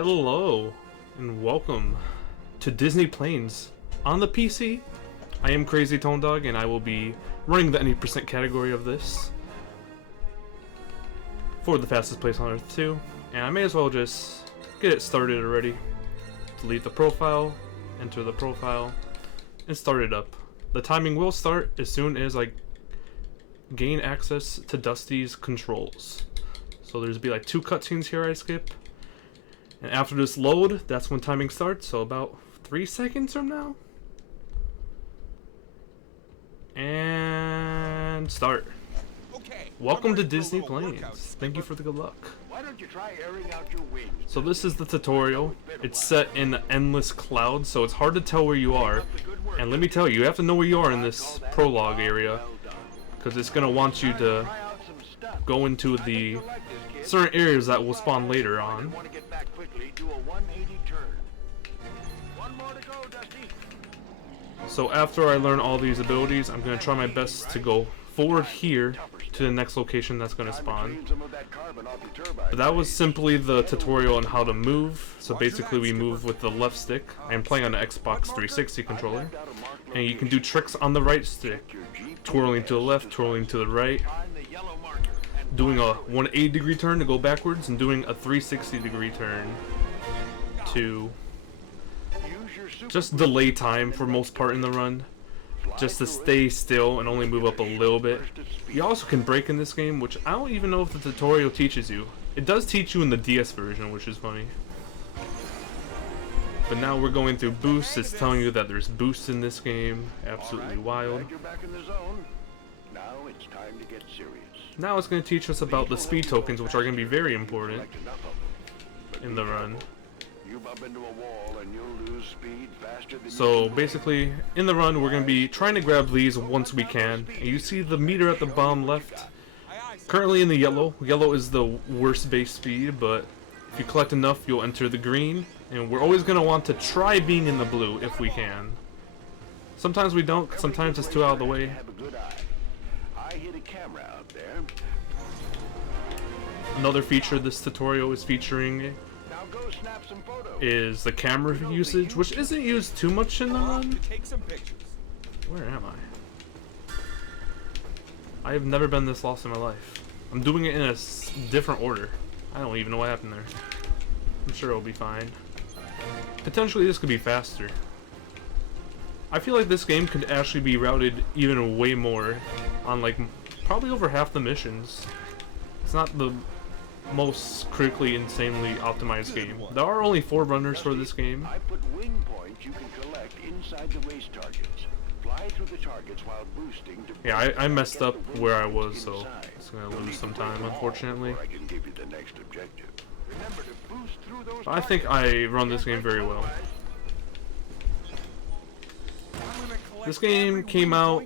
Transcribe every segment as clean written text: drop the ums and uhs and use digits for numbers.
Hello and welcome to Disney Planes on the PC. I am Crazy Tone Dog and I will be running the any percent category of this for the fastest place on Earth 2, and I may as well just get it started already. Delete the profile, enter the profile, and start it up. The timing will start as soon as I gain access to Dusty's controls. So there's be like 2 cutscenes here I skip. And after this load, that's when timing starts, so about 3 seconds from now. And start. Okay. Welcome to Disney Planes. Thank you for the good luck. Why don't you try airing out your wings? So this is the tutorial. It's set in endless clouds, so it's hard to tell where you are. And let me tell you, you have to know where you are in this prologue area, because it's going to want you to go into the certain areas that will spawn later on. So after I learn all these abilities, I'm going to try my best to go forward here to the next location that's going to spawn. But that was simply the tutorial on how to move. So basically we move with the left stick. I am playing on the Xbox 360 controller. And you can do tricks on the right stick. Twirling to the left, twirling to the right. Doing a 180 degree turn to go backwards, and doing a 360 degree turn to just delay time for most part in the run, just to stay still and only move up a little bit. You also can brake in this game, which I don't even know if the tutorial teaches you. It does teach you in the DS version, which is funny. But now we're going through boosts. It's telling you that there's boosts in this game. Absolutely wild. Now it's time to get serious. Now it's going to teach us about the speed tokens, which are going to be very important in the run. So basically, in the run, we're going to be trying to grab these once we can. And you see the meter at the bottom left. Currently in the yellow. Yellow is the worst base speed, but if you collect enough, you'll enter the green. And we're always going to want to try being in the blue if we can. Sometimes we don't, sometimes it's too out of the way. Another feature this tutorial is featuring is the camera usage, which isn't used too much in the run. Where am I? I have never been this lost in my life. I'm doing it in a different order. I don't even know what happened there. I'm sure it'll be fine. Potentially this could be faster. I feel like this game could actually be routed even way more on like probably over half the missions. It's not the most critically insanely optimized game. There are only 4 runners for this game. I put wing points you can collect inside the race targets. Fly through the targets while boosting to yeah, I messed up where I was, so it's gonna lose some time, unfortunately. But I think I run this game very well. This game came out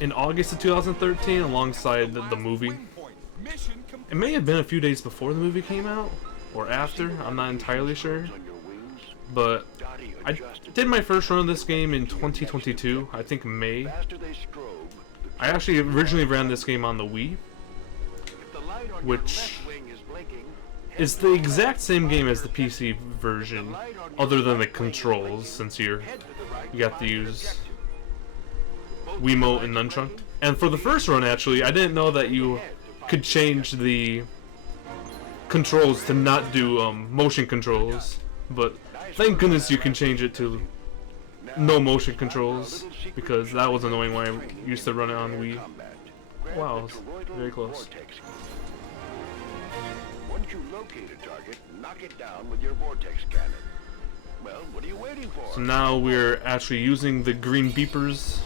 in August of 2013 alongside the movie. It may have been a few days before the movie came out, or after, I'm not entirely sure. But I did my first run of this game in 2022, I think May. I actually originally ran this game on the Wii, which is the exact same game as the PC version, other than the controls, since you got to use Wiimote and Nunchuk. And for the first run, actually, I didn't know that you could change the controls to not do motion controls, but thank goodness you can change it to no motion controls, because that was annoying when I used to run it on Wii. Wow, very close. Once you locate a target, knock it down with your vortex cannon. Well, what are you waiting for? So now we're actually using the green beepers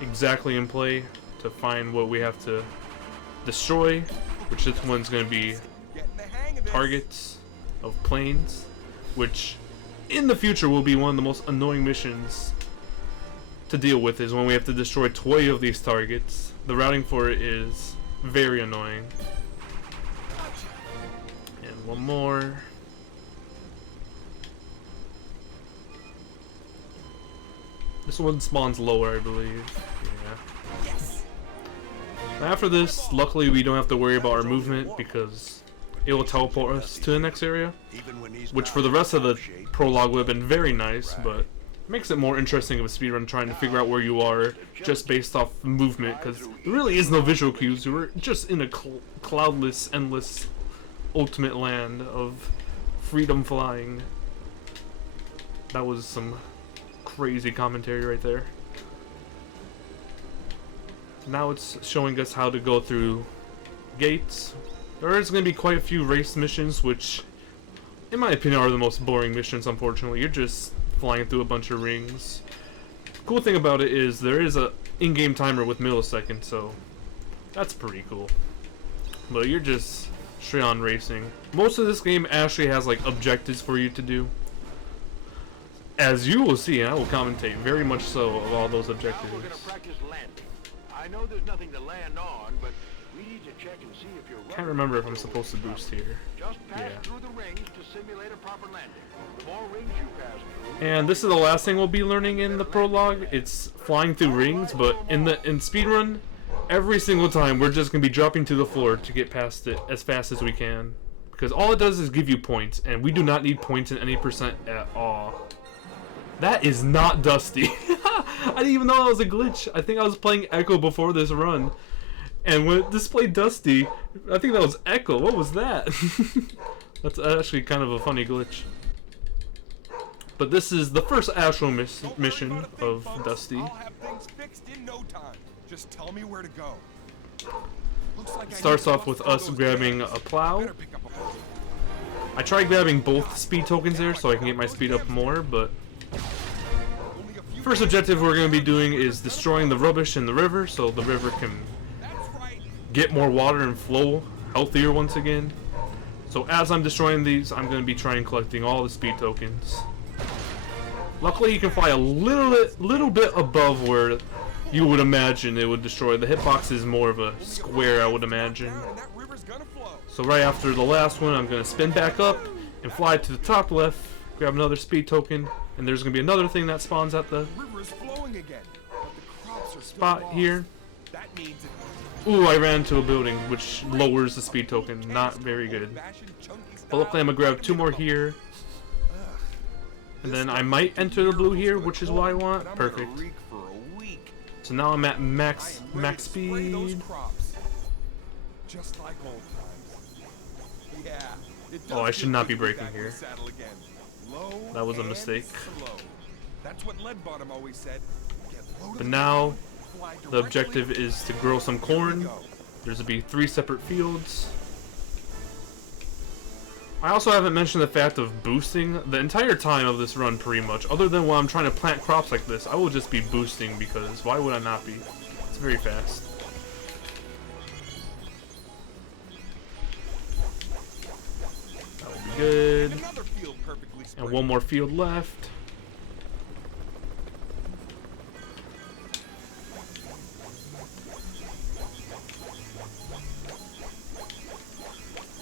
exactly in play to find what we have to destroy, which this one's going to be targets of planes, which in the future will be one of the most annoying missions to deal with, is when we have to destroy 20 of these targets. The routing for it is very annoying. And one more. This one spawns lower, I believe. Yeah. After this, luckily we don't have to worry about our movement, because it will teleport us to the next area, which for the rest of the prologue would have been very nice, but makes it more interesting of a speedrun trying to figure out where you are just based off movement, because there really is no visual cues. We're just in a cloudless, endless, ultimate land of freedom flying. That was some crazy commentary right there. Now it's showing us how to go through gates. There is going to be quite a few race missions, which, in my opinion, are the most boring missions, unfortunately. You're just flying through a bunch of rings. Cool thing about it is there is a in-game timer with milliseconds, so that's pretty cool. But you're just straight on racing. Most of this game actually has like objectives for you to do, as you will see, and I will commentate very much so of all those objectives. Now we're gonna practice landing. I know there's nothing to land on, but we need to check and see if you're right. Can't remember if I'm supposed to boost here. Just pass Yeah. through the rings to simulate a proper landing. The more rings you pass through, And this is the last thing we'll be learning in the prologue. It's flying through rings, but in speedrun, every single time we're just gonna be dropping to the floor to get past it as fast as we can, because all it does is give you points, and we do not need points in any percent at all. That is not Dusty. I didn't even know that was a glitch. I think I was playing Echo before this run, and when it displayed Dusty, I think that was Echo. What was that? That's actually kind of a funny glitch. But this is the first actual mission of Dusty. I'll have things fixed in no time. Just tell me where to go. Looks like Starts off with us grabbing a plow. I tried grabbing both speed tokens there so I can get my speed up more, but first objective we're going to be doing is destroying the rubbish in the river so the river can get more water and flow healthier once again. So as I'm destroying these, I'm going to be trying collecting all the speed tokens. Luckily you can fly a little bit above where you would imagine it would destroy. The hitbox is more of a square, I would imagine. So right after the last one, I'm going to spin back up and fly to the top left, grab another speed token, and there's going to be another thing that spawns at the spot here. Ooh, I ran into a building, which lowers the speed token. Not very good. But luckily I'm going to grab two more here. And then I might enter the blue here, which is what I want. Perfect. So now I'm at max speed. Oh, I should not be braking here. That was a mistake. But now the objective is to grow some corn. There's to be 3 separate fields. I also haven't mentioned the fact of boosting. The entire time of this run, pretty much, other than when I'm trying to plant crops like this, I will just be boosting, because why would I not be? It's very fast. That will be good. And one more field left.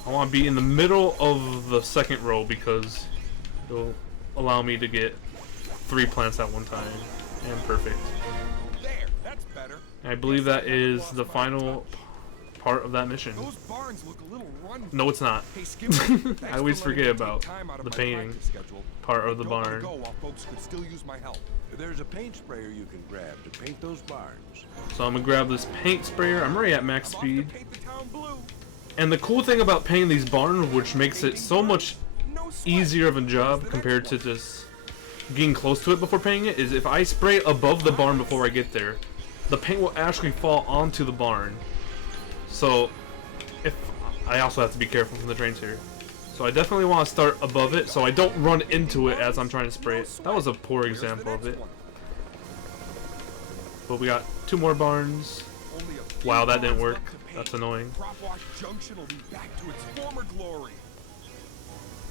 I want to be in the middle of the second row because it'll allow me to get 3 plants at one time. And perfect. There, that's better. And I believe that is the final part of that mission. Those barns look a little run. No, it's not. Hey, Skipper, I always forget about the painting part of the barn. While folks could still use my help. there's a paint sprayer you can grab to paint those barns. So I'm gonna grab this paint sprayer. I'm already at max I'm off to speed. paint the town blue. And the cool thing about painting these barns, which makes it so much No sweat. easier of a job compared to just getting close to it before painting it, is if I spray above the barn before I get there, the paint will actually fall onto the barn. So if I also have to be careful from the trains here. So I definitely want to start above it so I don't run into it as I'm trying to spray it. That was a poor example of it. But we got 2 more barns. Wow, that didn't work. That's annoying. Cropwash Junction will be back to its former glory.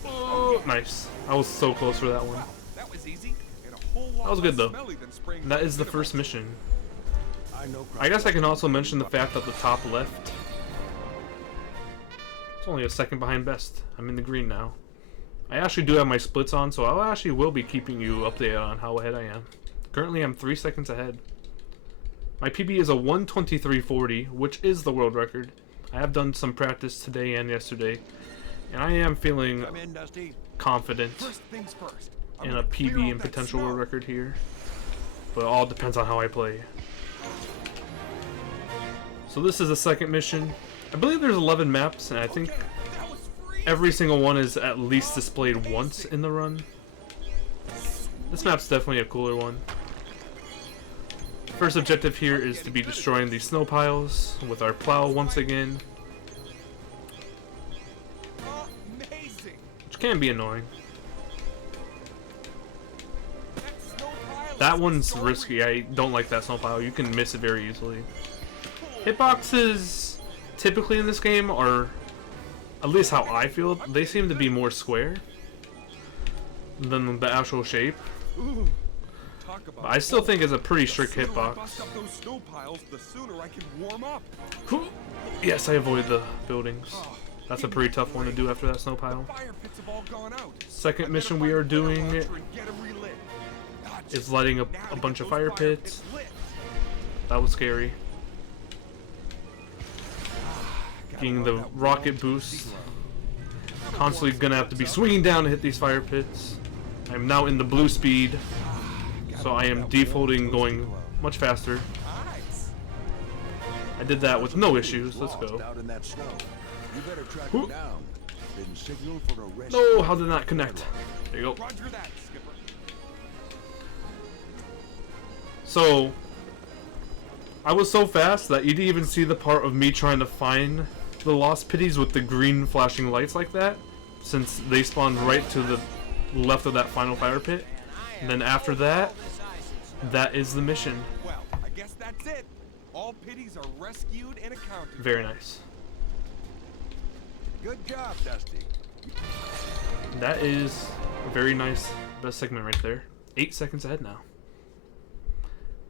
Oh, nice. I was so close for that one. Wow, that was easy. And a whole lot That was good though. less smelly than spraying And that is the cinnamon. first mission. know I guess I can also mention the fact that the top left, it's only a second behind best. I'm in the green now. I actually do have my splits on, so I actually will be keeping you updated on how ahead I am. Currently I'm 3 seconds ahead. My PB is a 1:23.40, which is the world record. I have done some practice today and yesterday, And I am feeling Come in, Dusty. confident First things first. I'm in gonna a clear PB out and that potential snow. world record here. But it all depends on how I play. So this is the second mission. I believe there's 11 maps, and I think Okay, that was free. every single one is at least displayed once in the run. This map's definitely a cooler one. First objective here is to be destroying these snow piles with our plow once again, Amazing. which can be annoying. That snow pile That is one's so risky. I don't like that snow pile. You can miss it very easily. Hitboxes typically in this game are, at least how I feel, they seem to be more square than the actual shape. Ooh, talk about But I still think it's a pretty the strict sooner I hitbox. bust up those snow piles, the sooner I can warm up. Yes, I avoid the buildings. Oh, That's a pretty tough one to do after that snow pile. fire pits have all gone out. Second I better mission find we are a fire doing launcher and get 'em relit. Gotcha. is lighting up Now a to bunch get of those fire pits. lit. That was scary. Gotta Getting love the that rocket warm, boost. juicy glow. Constantly gonna have to be swinging down to hit these fire pits. I'm now in the blue speed, so I am defaulting going much faster. Nice. I did that with no issues. Let's Lost go. out in that snow. You better track him down. Been signaled for a rescue. No, how did that connect? There you go. Roger that, Skipper. So, I was so fast that you didn't even see the part of me trying to find the lost pitties with the green flashing lights like that, since they spawned right to the left of that final fire pit. And then after that, that is the mission. Well, I guess that's it. All pitties are rescued and accounted for. Very nice. Good job, Dusty. That is a very nice best segment right there. 8 seconds ahead now.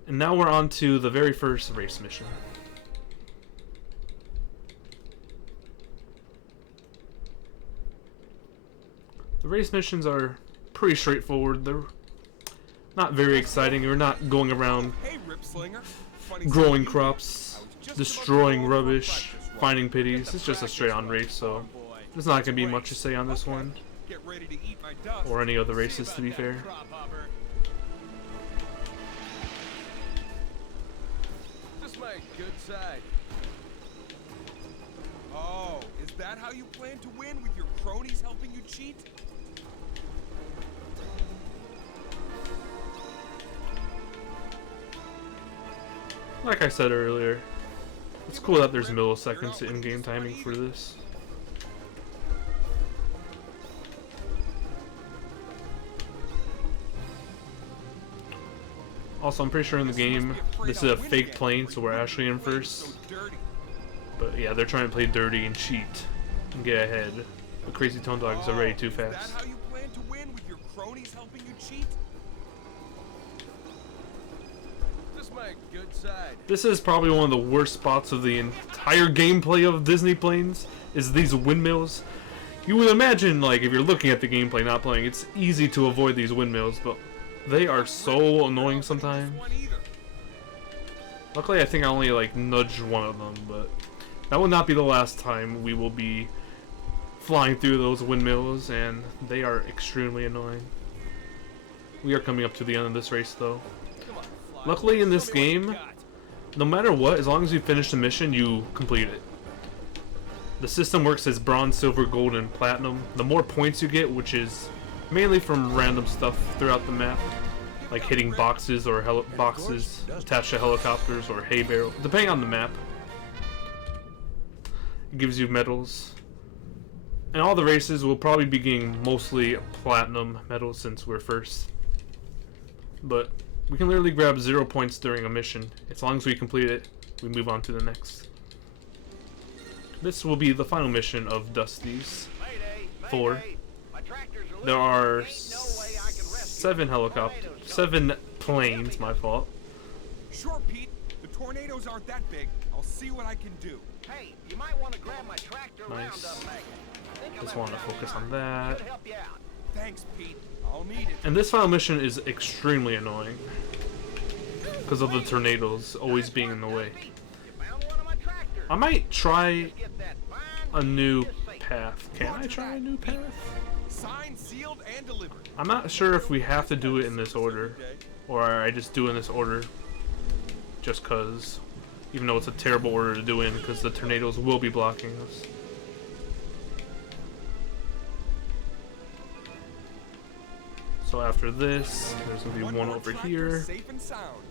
And now we're on to the very first race mission. The race missions are pretty straightforward. They're not very exciting. We're not going around Hey, Rip Slinger. Funny growing seeing you. crops, I was just destroying about to go over rubbish, practice run. finding Get pitties. the It's just a practice straight-on run, race, so boy. there's not going to be Great. much to say on this Okay. one, Get ready to eat my dust. or any other races, to be fair. Just make good side. Oh, is that how you plan to win, with your cronies helping you cheat? Like I said earlier, it's cool that there's milliseconds in-game timing for this. Also, I'm pretty sure in the game, this is a fake plane, so we're actually in first. So dirty. But yeah, they're trying to play dirty and cheat and get ahead. But Crazy Tone Dogs are already too Is fast. that how you plan to win, with your cronies helping you cheat? Just make good side. This is probably one of the worst spots of the entire gameplay of Disney Planes, is these windmills. You would imagine, like, if you're looking at the gameplay, not playing, it's easy to avoid these windmills, but they are so annoying sometimes. One either. Luckily, I think I only, like, nudged one of them, but that will not be the last time we will be flying through those windmills, and they are extremely annoying. We are coming up to the end of this race, though. Luckily, in this game, no matter what, as long as you finish the mission, you complete it. The system works as bronze, silver, gold, and platinum. The more points you get, which is mainly from random stuff throughout the map, like hitting boxes or boxes attached to helicopters or hay barrels, depending on the map, it gives you medals. And all the races will probably be getting mostly platinum medals since we're first. But we can literally grab 0 points during a mission. As long as we complete it, we move on to the next. This will be the final mission of Dusty's 4. There are 7 planes, my fault. Sure, Pete. The tornadoes aren't that big. I'll see what I can do. Hey, you might want to grab my tractor Nice. roundup magnet. Just want to focus on that. Could help you out. Thanks, Pete. I'll need it. And this final mission is extremely annoying because of the tornadoes always being in the way. You found one of my tractors. I might try Get that fine a new just say path. Can I try a new path? Signed, sealed, and delivered. I'm not sure if we have to do it in this order, or I just do in this order just cause, even though it's a terrible order to do in, because the tornadoes will be blocking us. So after this, there's gonna be one over here, Safe and sound.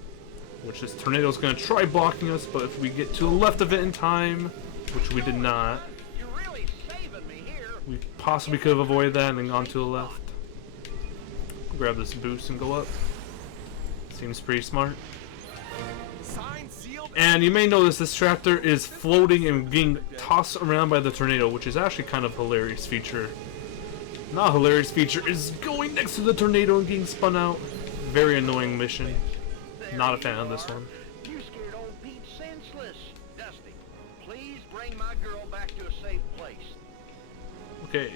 which this tornado's gonna try blocking us, but if we get to the left of it in time, which we did not, You're really saving me here. we possibly could have avoided that and then gone to the left. Grab this boost and go up. Seems pretty smart. Signed, sealed, And you may notice this tractor is floating and being tossed around by the tornado, which is actually kind of a hilarious feature. Not a hilarious feature is going next to the tornado and getting spun out. Very annoying mission. Not a fan of this one. You scared old Pete senseless. Dusty, please bring my girl back to a safe place. Okay.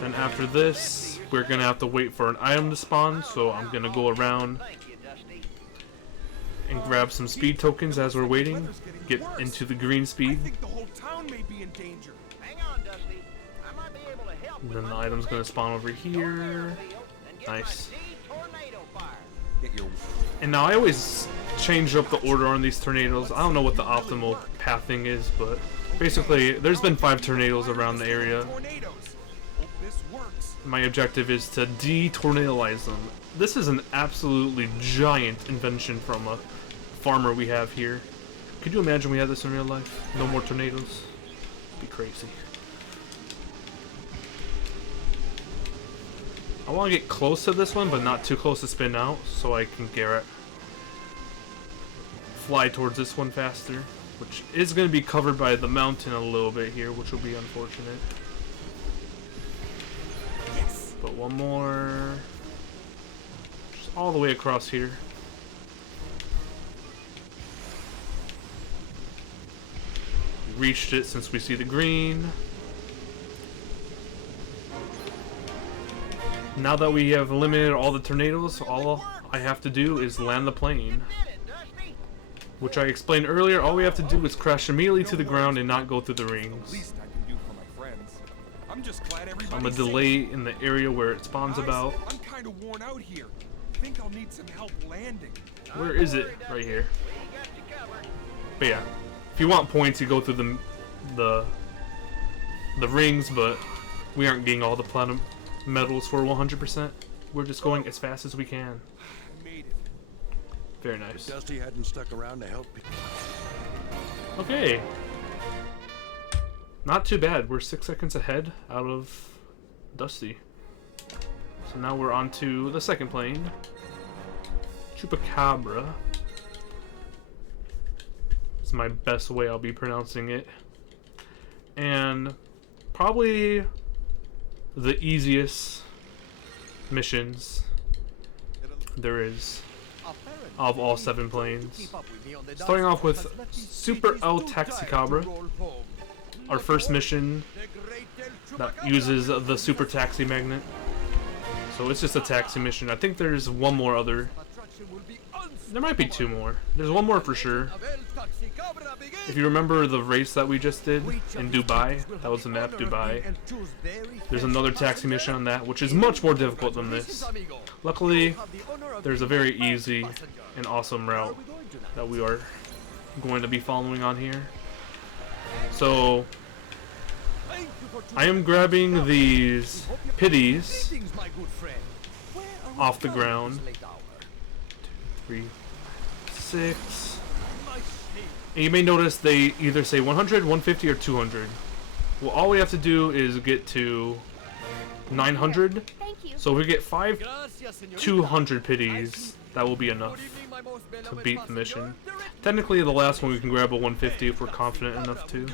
Then after this, we're gonna have to wait for an item to spawn, so I'm gonna go around Thank you, Dusty. and grab some speed tokens as we're waiting. Get into the green I speed. think the whole town may be in danger. Hang on, Dusty. I might be able to help. And then the item's gonna spawn over here. Nice. Tornado fire. Get your And now I always change up the order on these tornadoes. I don't know what the optimal pathing is, but basically there's been 5 tornadoes around the area. tornadoes. Hope this works. My objective is to de-tornadoize them. This is an absolutely giant invention from a farmer we have here. Could you imagine we had this in real life? No more tornadoes? Be crazy. I want to get close to this one, but not too close to spin out, so I can fly towards this one faster, which is going to be covered by the mountain a little bit here, which will be unfortunate. Yes. But one more, just all the way across here. We reached it since we see the green. Now that we have eliminated all the tornadoes, all I have to do is land the plane. Did it, Dusty. Which I explained earlier, all we have to do is crash immediately to the ground and not go through the The rings. least I can do for my friends. I'm just glad everybody's I'm a safe. delay in the area where it spawns Guys, about. I'm kind of worn out here. Think I'll need some help landing. Where is it? Right here. We got you covered. But yeah, if you want points, you go through the rings, but we aren't getting all the platinum medals for 100%. We're just going as fast as we can. I made it. Very nice. Dusty hadn't stuck around to help you. Okay. Not too bad. We're 6 seconds ahead out of Dusty. So now we're on to the second plane. Chupacabra. It's my best way I'll be pronouncing it. And probably the easiest missions there is of all 7 planes. Starting off with Super El Taxicabra, our first mission that uses the Super Taxi Magnet. So it's just a taxi mission. I think there's one more other. There might be 2 more. There's one more for sure. If you remember the race that we just did in Dubai, that was the map Dubai. There's another taxi mission on that, which is much more difficult than this. Luckily, there's a very easy and awesome route that we are going to be following on here. So, I am grabbing these pitties off the ground. 3, 6. And you may notice they either say 100, 150, or 200. Well, all we have to do is get to 900. So if we get 5 200 pitties, that will be enough to beat the mission. Technically, the last one we can grab a 150 if we're confident enough to.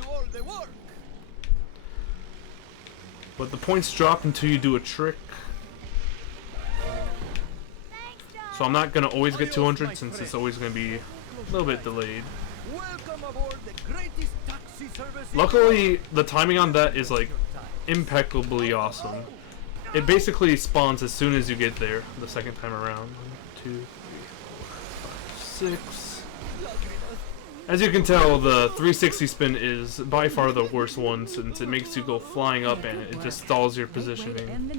But the points drop until you do a trick. So I'm not going to always get 200 since it's always going to be a little bit delayed. Luckily, the timing on that is like impeccably awesome. It basically spawns as soon as you get there the second time around. 1, 2, 3, 4, 5, 6. As you can tell, the 360 spin is by far the worst one since it makes you go flying up and it just stalls your positioning. And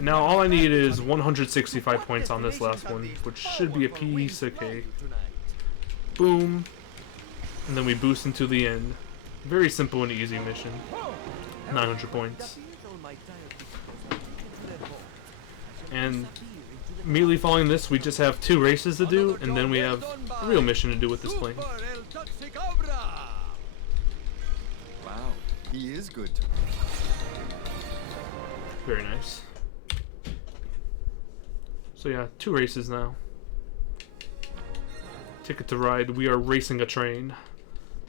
now all I need is 165 points on this last one, which should be a piece of cake. Boom. And then we boost into the end. Very simple and easy mission. 900 points. And immediately following this, we just have 2 races to do, and then we have a real mission to do with this plane. Wow, he is good. Very nice. So yeah, 2 races now. Ticket to ride. We are racing a train.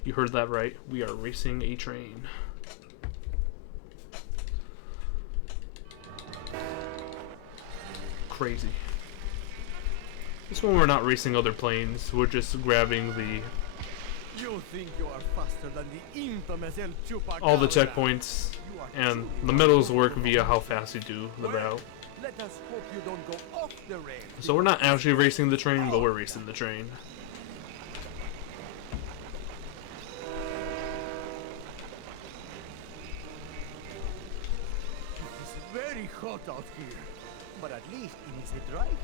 You heard that right. We are racing a train. Crazy. This one we're not racing other planes. We're just grabbing the You think you are faster than the infamous El Chupacabra. all the checkpoints, and the medals work via how fast you do the route. Let us hope you don't go off the rails. So we're not actually racing the train, but we're racing the train. It is very hot out here, but at least it is a dry heat.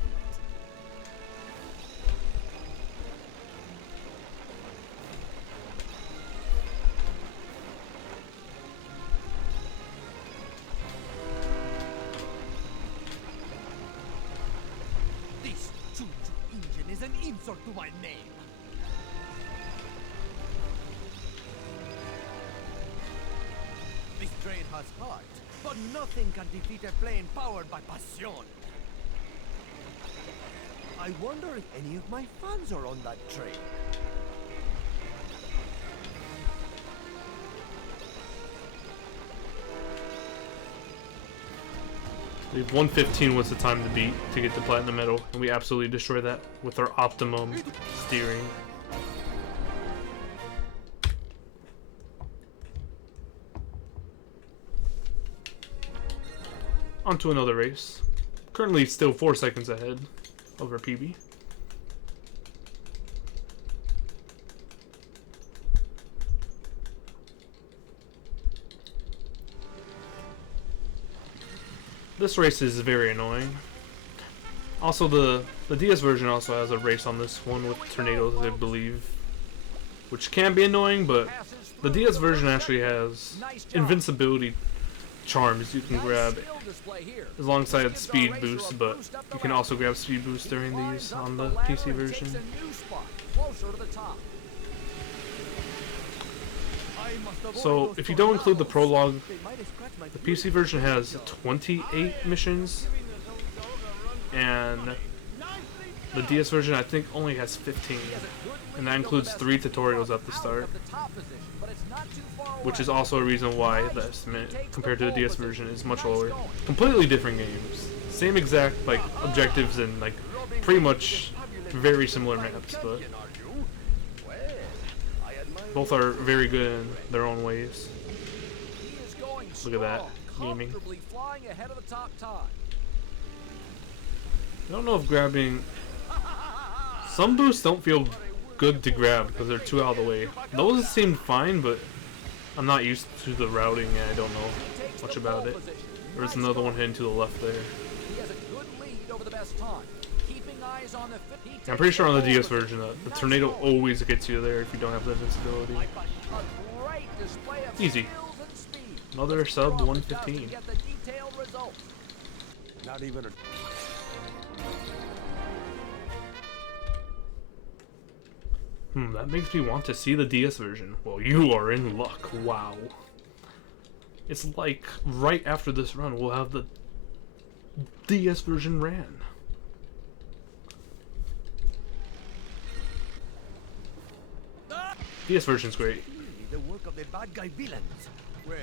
This choo-choo engine is an insult to my name. This train has heart, but nothing can defeat a plane powered by passion. I wonder if any of my fans are on that train. I believe 115 was the time to beat to get the platinum medal, and we absolutely destroyed that with our optimum steering. On to another race. Currently still 4 seconds ahead of our PB. This race is very annoying. Also, the DS version also has a race on this one with tornadoes, I believe, which can be annoying, but the DS version actually has invincibility charms you can grab alongside speed boost, but you can also grab speed boost during these on the PC version. So if you don't include the prologue, the PC version has 28 missions, and the DS version I think only has 15, and that includes 3 tutorials at the start, which is also a reason why the estimate compared to the DS version is much lower. Completely different games, same exact like objectives and like pretty much very similar maps, but both are very good in their own ways. Look at that, gaming. I don't know if grabbing... Some boosts don't feel good to grab because they're too out of the way. Those seemed fine, but I'm not used to the routing and I don't know much about it. There's another one heading to the left there. I'm pretty sure on the DS version the tornado always gets you there if you don't have the invincibility. Easy. Another sub 115. Not even a... That makes me want to see the DS version. Well, you are in luck. Wow. It's like right after this run we'll have the DS version ran. DS version's great. The work of the bad guy villains. Well,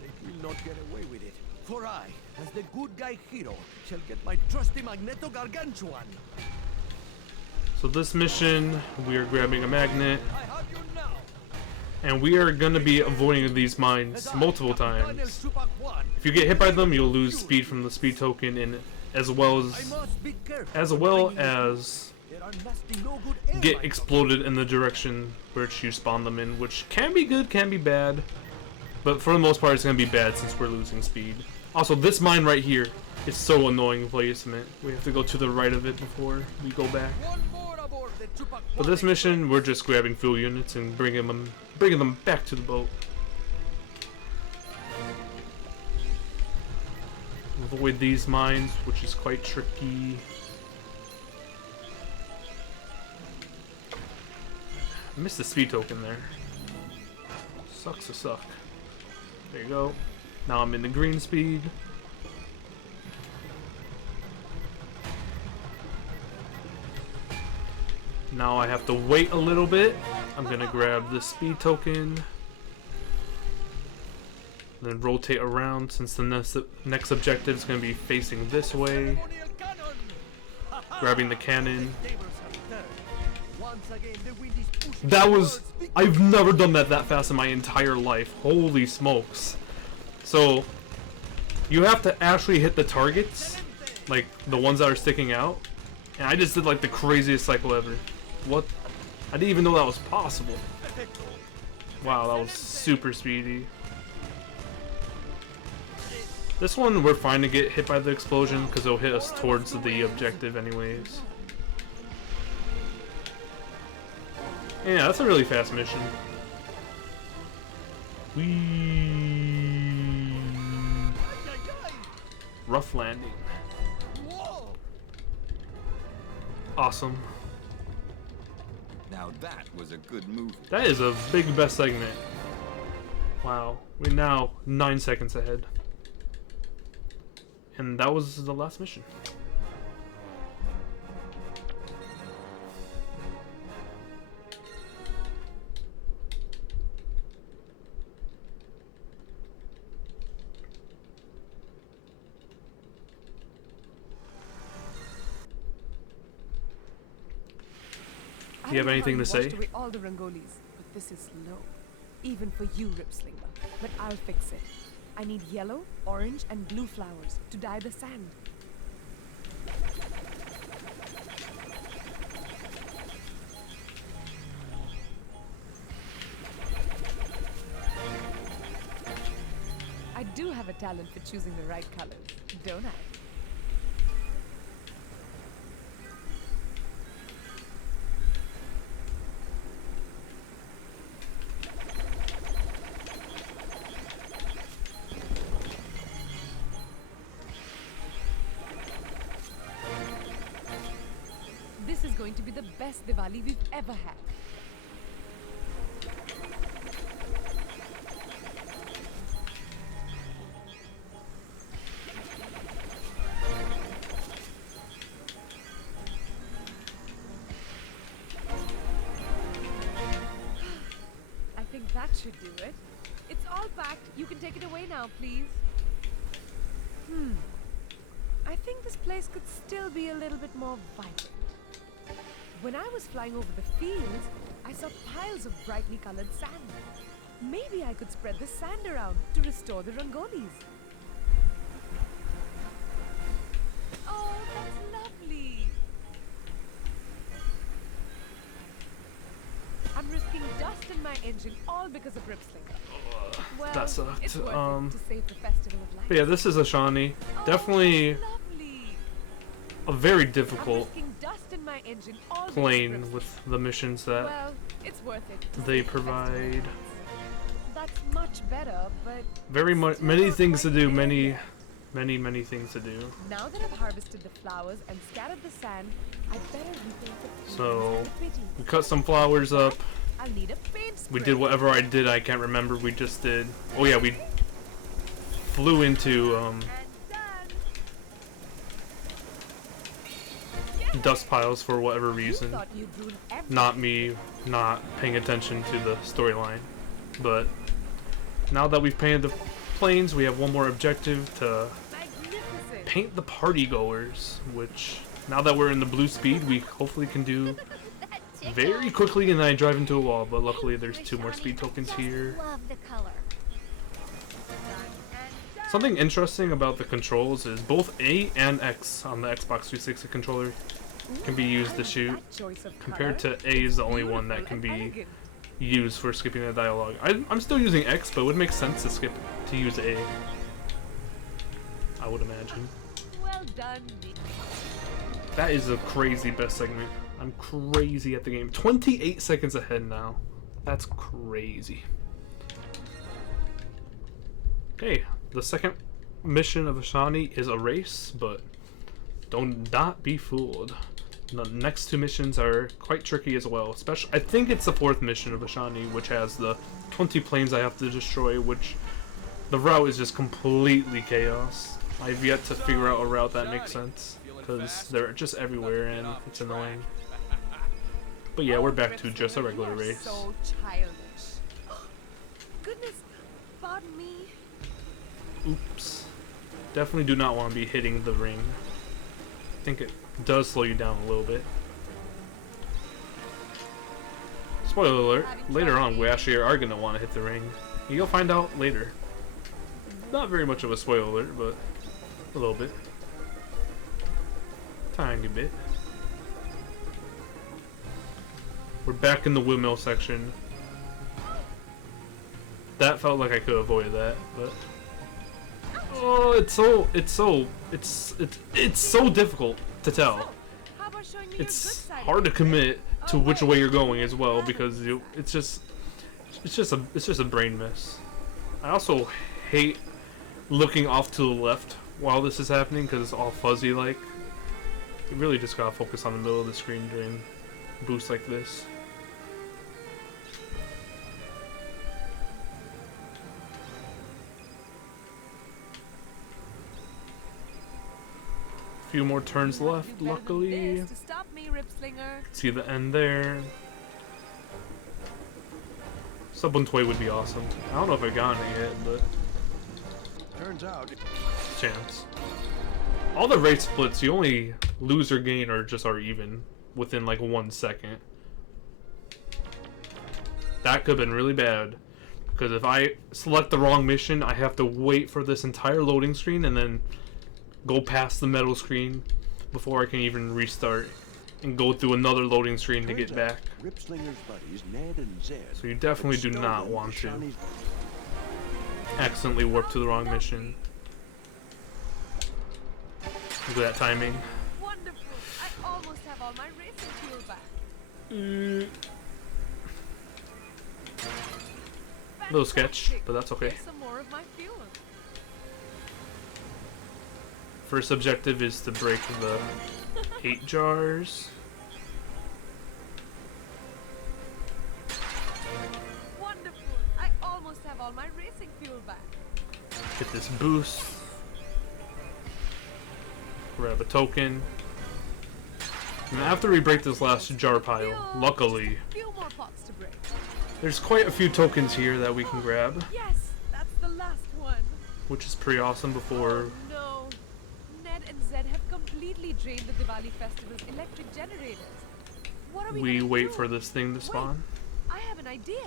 they will not get away with it. For I, as the good guy hero, shall get my trusty Magneto Gargantuan. So this mission, we are grabbing a magnet, I have you now. and we are gonna be avoiding these mines multiple times. If you get hit by them, you'll lose speed from the speed token, and as well as are nasty, no good air get mines. exploded in the direction which you spawn them in, which can be good, can be bad. But for the most part, it's going to be bad since we're losing speed. Also, this mine right here is so annoying placement. We have to go to the right of it before we go back. One more aboard the Tupac But this mission, we're just grabbing fuel units and bringing them back to the boat. Avoid these mines, which is quite tricky. I missed the speed token there. Sucks to suck. There you go. Now I'm in the green speed. Now I have to wait a little bit. I'm gonna grab the speed token. Then rotate around since the next objective is gonna be facing this way. Grabbing the cannon. That was... I've never done that fast in my entire life. Holy smokes. So, you have to actually hit the targets, like the ones that are sticking out. And I just did like the craziest cycle ever. What? I didn't even know that was possible. Wow, that was super speedy. This one we're fine to get hit by the explosion because it'll hit us towards the objective anyways. Yeah, that's a really fast mission. Rough landing. Awesome. Now that was a good movie. That is a big best segment. Wow. We're now 9 seconds ahead. And that was the last mission. Do you have anything to say? Away all the Rangolis, but this is low. Even for you, Ripslinger. But I'll fix it. I need yellow, orange, and blue flowers to dye the sand. I do have a talent for choosing the right colors, don't I? This is going to be the best Diwali we've ever had. I think that should do it. It's all packed. You can take it away now, please. I think this place could still be a little bit more vibrant. When I was flying over the fields, I saw piles of brightly colored sand. Maybe I could spread the sand around to restore the Rangolis. Oh, that's lovely. I'm risking dust in my engine all because of Ripslinger. Well, That sucked. it's worth it to save the Festival of Lights. But yeah, this is a Shawnee. Definitely Lovely. a very I'm difficult risking dust in my engine all because of plane Ripslinger. with the missions that Well, it's worth it to they save the Festival of provide. Lights. That's much better, but Very much, still many not things to quite do, there many yet. many things to do. Now that I've harvested the flowers and scattered the sand, I better rethink the So, and the pity. we cut some flowers up. I'll need a paint We spray. did whatever I did, I can't remember. We just did. Oh yeah, we flew into And done. dust piles for whatever You reason. thought you'd ruin everything. Not me not paying attention to the storyline. But now that we've painted the planes, we have one more objective to Magnificent. paint the party goers, which now that we're in the blue speed, we hopefully can do very quickly, and then I drive into a wall, but luckily there's 2 more speed tokens here. Love the color. Something interesting about the controls is both A and X on the Xbox 360 controller can be used to I like shoot, that choice of compared color. to A is the only Beautiful one that can and be elegant. used for skipping the dialogue. I'm still using X, but it would make sense to use A. I would imagine. Well done, Nick. That is a crazy best segment. I'm crazy at the game. 28 seconds ahead now. That's crazy. Okay, the second mission of Ashani is a race, but don't not be fooled. The next two missions are quite tricky as well. Especially, I think it's the fourth mission of Ashani, which has the 20 planes I have to destroy, which the route is just completely chaos. I've yet to figure out a route that makes sense, because they're just everywhere and it's annoying. But yeah, we're back to just a regular You are race. So childish. Goodness, pardon me. Oops. Definitely do not want to be hitting the ring. I think it does slow you down a little bit. Spoiler alert, later on we actually are going to want to hit the ring. You'll find out later. Not very much of a spoiler alert, but a little bit. Tiny bit. We're back in the windmill section. That felt like I could avoid that, but oh, it's so difficult to tell. How about showing me It's your good side hard to again? commit to which Oh, way wait, you're going you as well haven't. because it's just a brain mess. I also hate looking off to the left while this is happening because it's all fuzzy like. You really just gotta focus on the middle of the screen during boosts like this. Few more turns You have left, to do better than luckily. this to stop me, Ripslinger. See the end there. Sub Toy would be awesome. I don't know if I've gotten it yet, but Turns out, chance. All the race splits, you only lose or gain or just are even within like 1 second. That could have been really bad. Because if I select the wrong mission, I have to wait for this entire loading screen and then go past the metal screen before I can even restart and go through another loading screen to get turns out, back. Ripslinger's buddies Ned and Zed. So you definitely do had not stolen want to Shawnee's accidentally warp to the wrong mission. Look at that timing. Wonderful. I almost have all my racing fuel back. Little sketch, Fantastic. but that's okay. Here's some more of my fuel. First objective is to break the 8 jars. Wonderful. I almost have all my racing fuel back. Get this boost. Grab a token. And after we break this last jar pile, luckily, Just a few more pots to break. there's quite a few tokens here that we can grab, Yes, that's the last one. which is pretty awesome before Oh no. Ned and Zed have completely drained the Diwali festival's electric generators. What are we we gonna wait do? for this thing to spawn. I have an idea.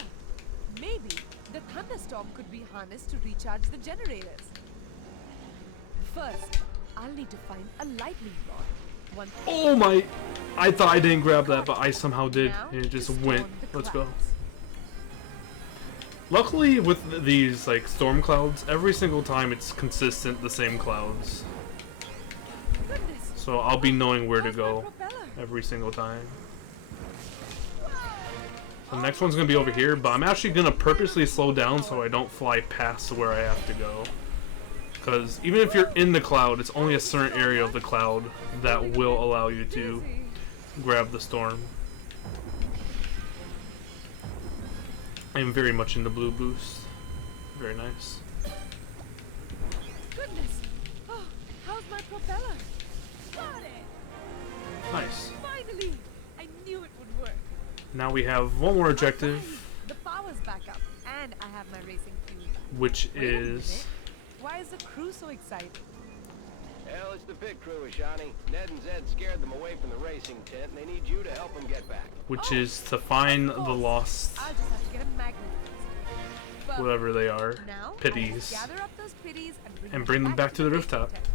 Maybe the thunderstorm could be harnessed to recharge the generators. First, I'll need to find a lightning rod. One Oh my! I thought I didn't grab that, but I somehow did, now and it just to went. storm the Let's go. clouds. Luckily, with these like storm clouds, every single time it's consistent, the same clouds. Goodness. So I'll be knowing where to How's my go propeller? every single time. The next one's gonna be over here, but I'm actually gonna purposely slow down so I don't fly past where I have to go. Because even if you're in the cloud, it's only a certain area of the cloud that will allow you to Dizzy. grab the storm. I am very much into blue boost. Very nice. Goodness. Oh, how's my propeller? Got it. Nice. Finally. I knew it would work. Now we have one more objective, The power's back up, and I have my racing fuel back. which Wait a is... minute. Why is the crew so excited? Hell, it's the pit crew, Ashani. Ned and Zed scared them away from the racing tent, and they need you to help them get back. Which Oh, is to find of the course. lost, I'll just have to get a magnet. Well, whatever they are, now I pitties. just gather up those pitties and Bring them back to the racing rooftop. tent.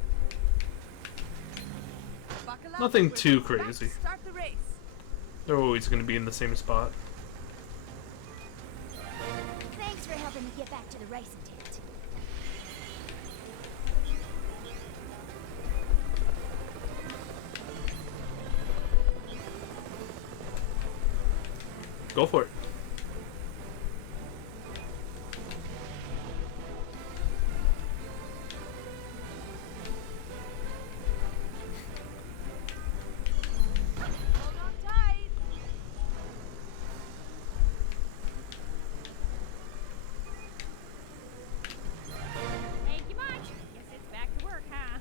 Buckle Buckle up. Nothing We're too about to crazy. Start the race. They're always going to be in the same spot. Thanks for helping me get back to the racing tent. Go for it. Hold on tight. Thank you much. Guess it's back to work, huh?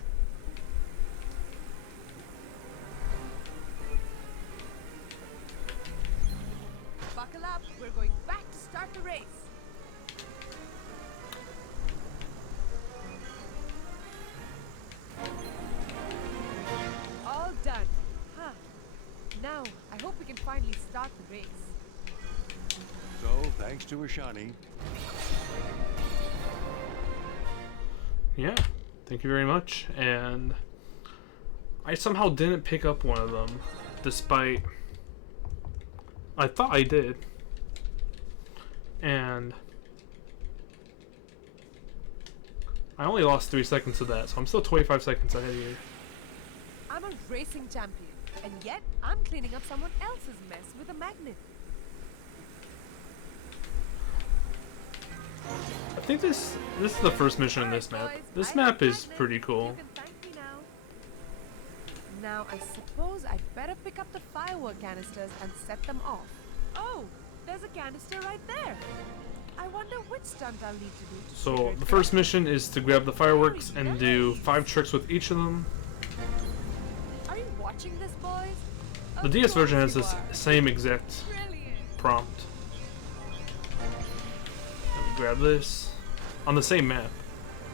Buckle up. We're going back to start the race. All done. Huh. Now, I hope we can finally start the race. So, thanks to Ashani, Yeah, thank you very much. And I somehow didn't pick up one of them, despite I thought I did. And I only lost 3 seconds of that, so I'm still 25 seconds ahead here. I'm a racing champion, and yet I'm cleaning up someone else's mess with a magnet. I think this is the first mission in this map. This map is pretty cool. You can thank me now. Now I suppose I'd better pick up the firework canisters and set them off. Oh, there's a canister right there. I wonder which stunt I'll need to do to So trigger it the first first. mission is to grab the fireworks and do 5 tricks with each of them. Are you watching this, boys? The Of DS version has course this you are. same exact Brilliant. prompt. Let me grab this on the same map,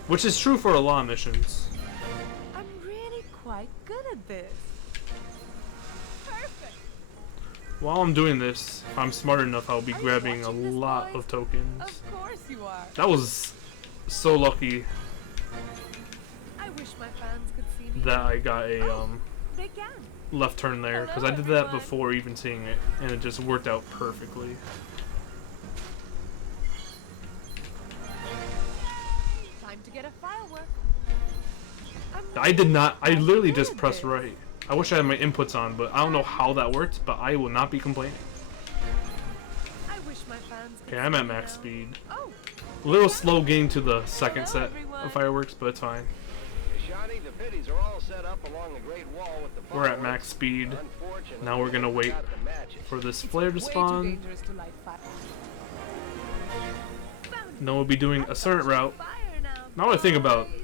which is true for a lot of missions. I'm really quite good at this. Perfect. While I'm doing this, if I'm smart enough, I'll be Are you grabbing a watching this, lot boys? of tokens. Of course you are. That was so lucky I wish my fans could see me. that I got a They can. left turn there, because I Hello, did that everyone. before even seeing it, and it just worked out perfectly. Time to get a firework. I did not. I literally good just at pressed this. right. I wish I had my inputs on, but I don't know how that worked, but I will not be complaining. I wish my fans could Okay, I'm see at me max now. speed. Oh, A little slow getting to the second Hello, set everyone. of fireworks, but it's fine. Shani, the biddies are all set up along the Great Wall with the We're at fireworks. max speed. Unfortunately, Now we're gonna we wait got the matches. for this it's flare to way too spawn. dangerous to light fire. Then we'll be doing a certain route. Fire now, Now I think about boys.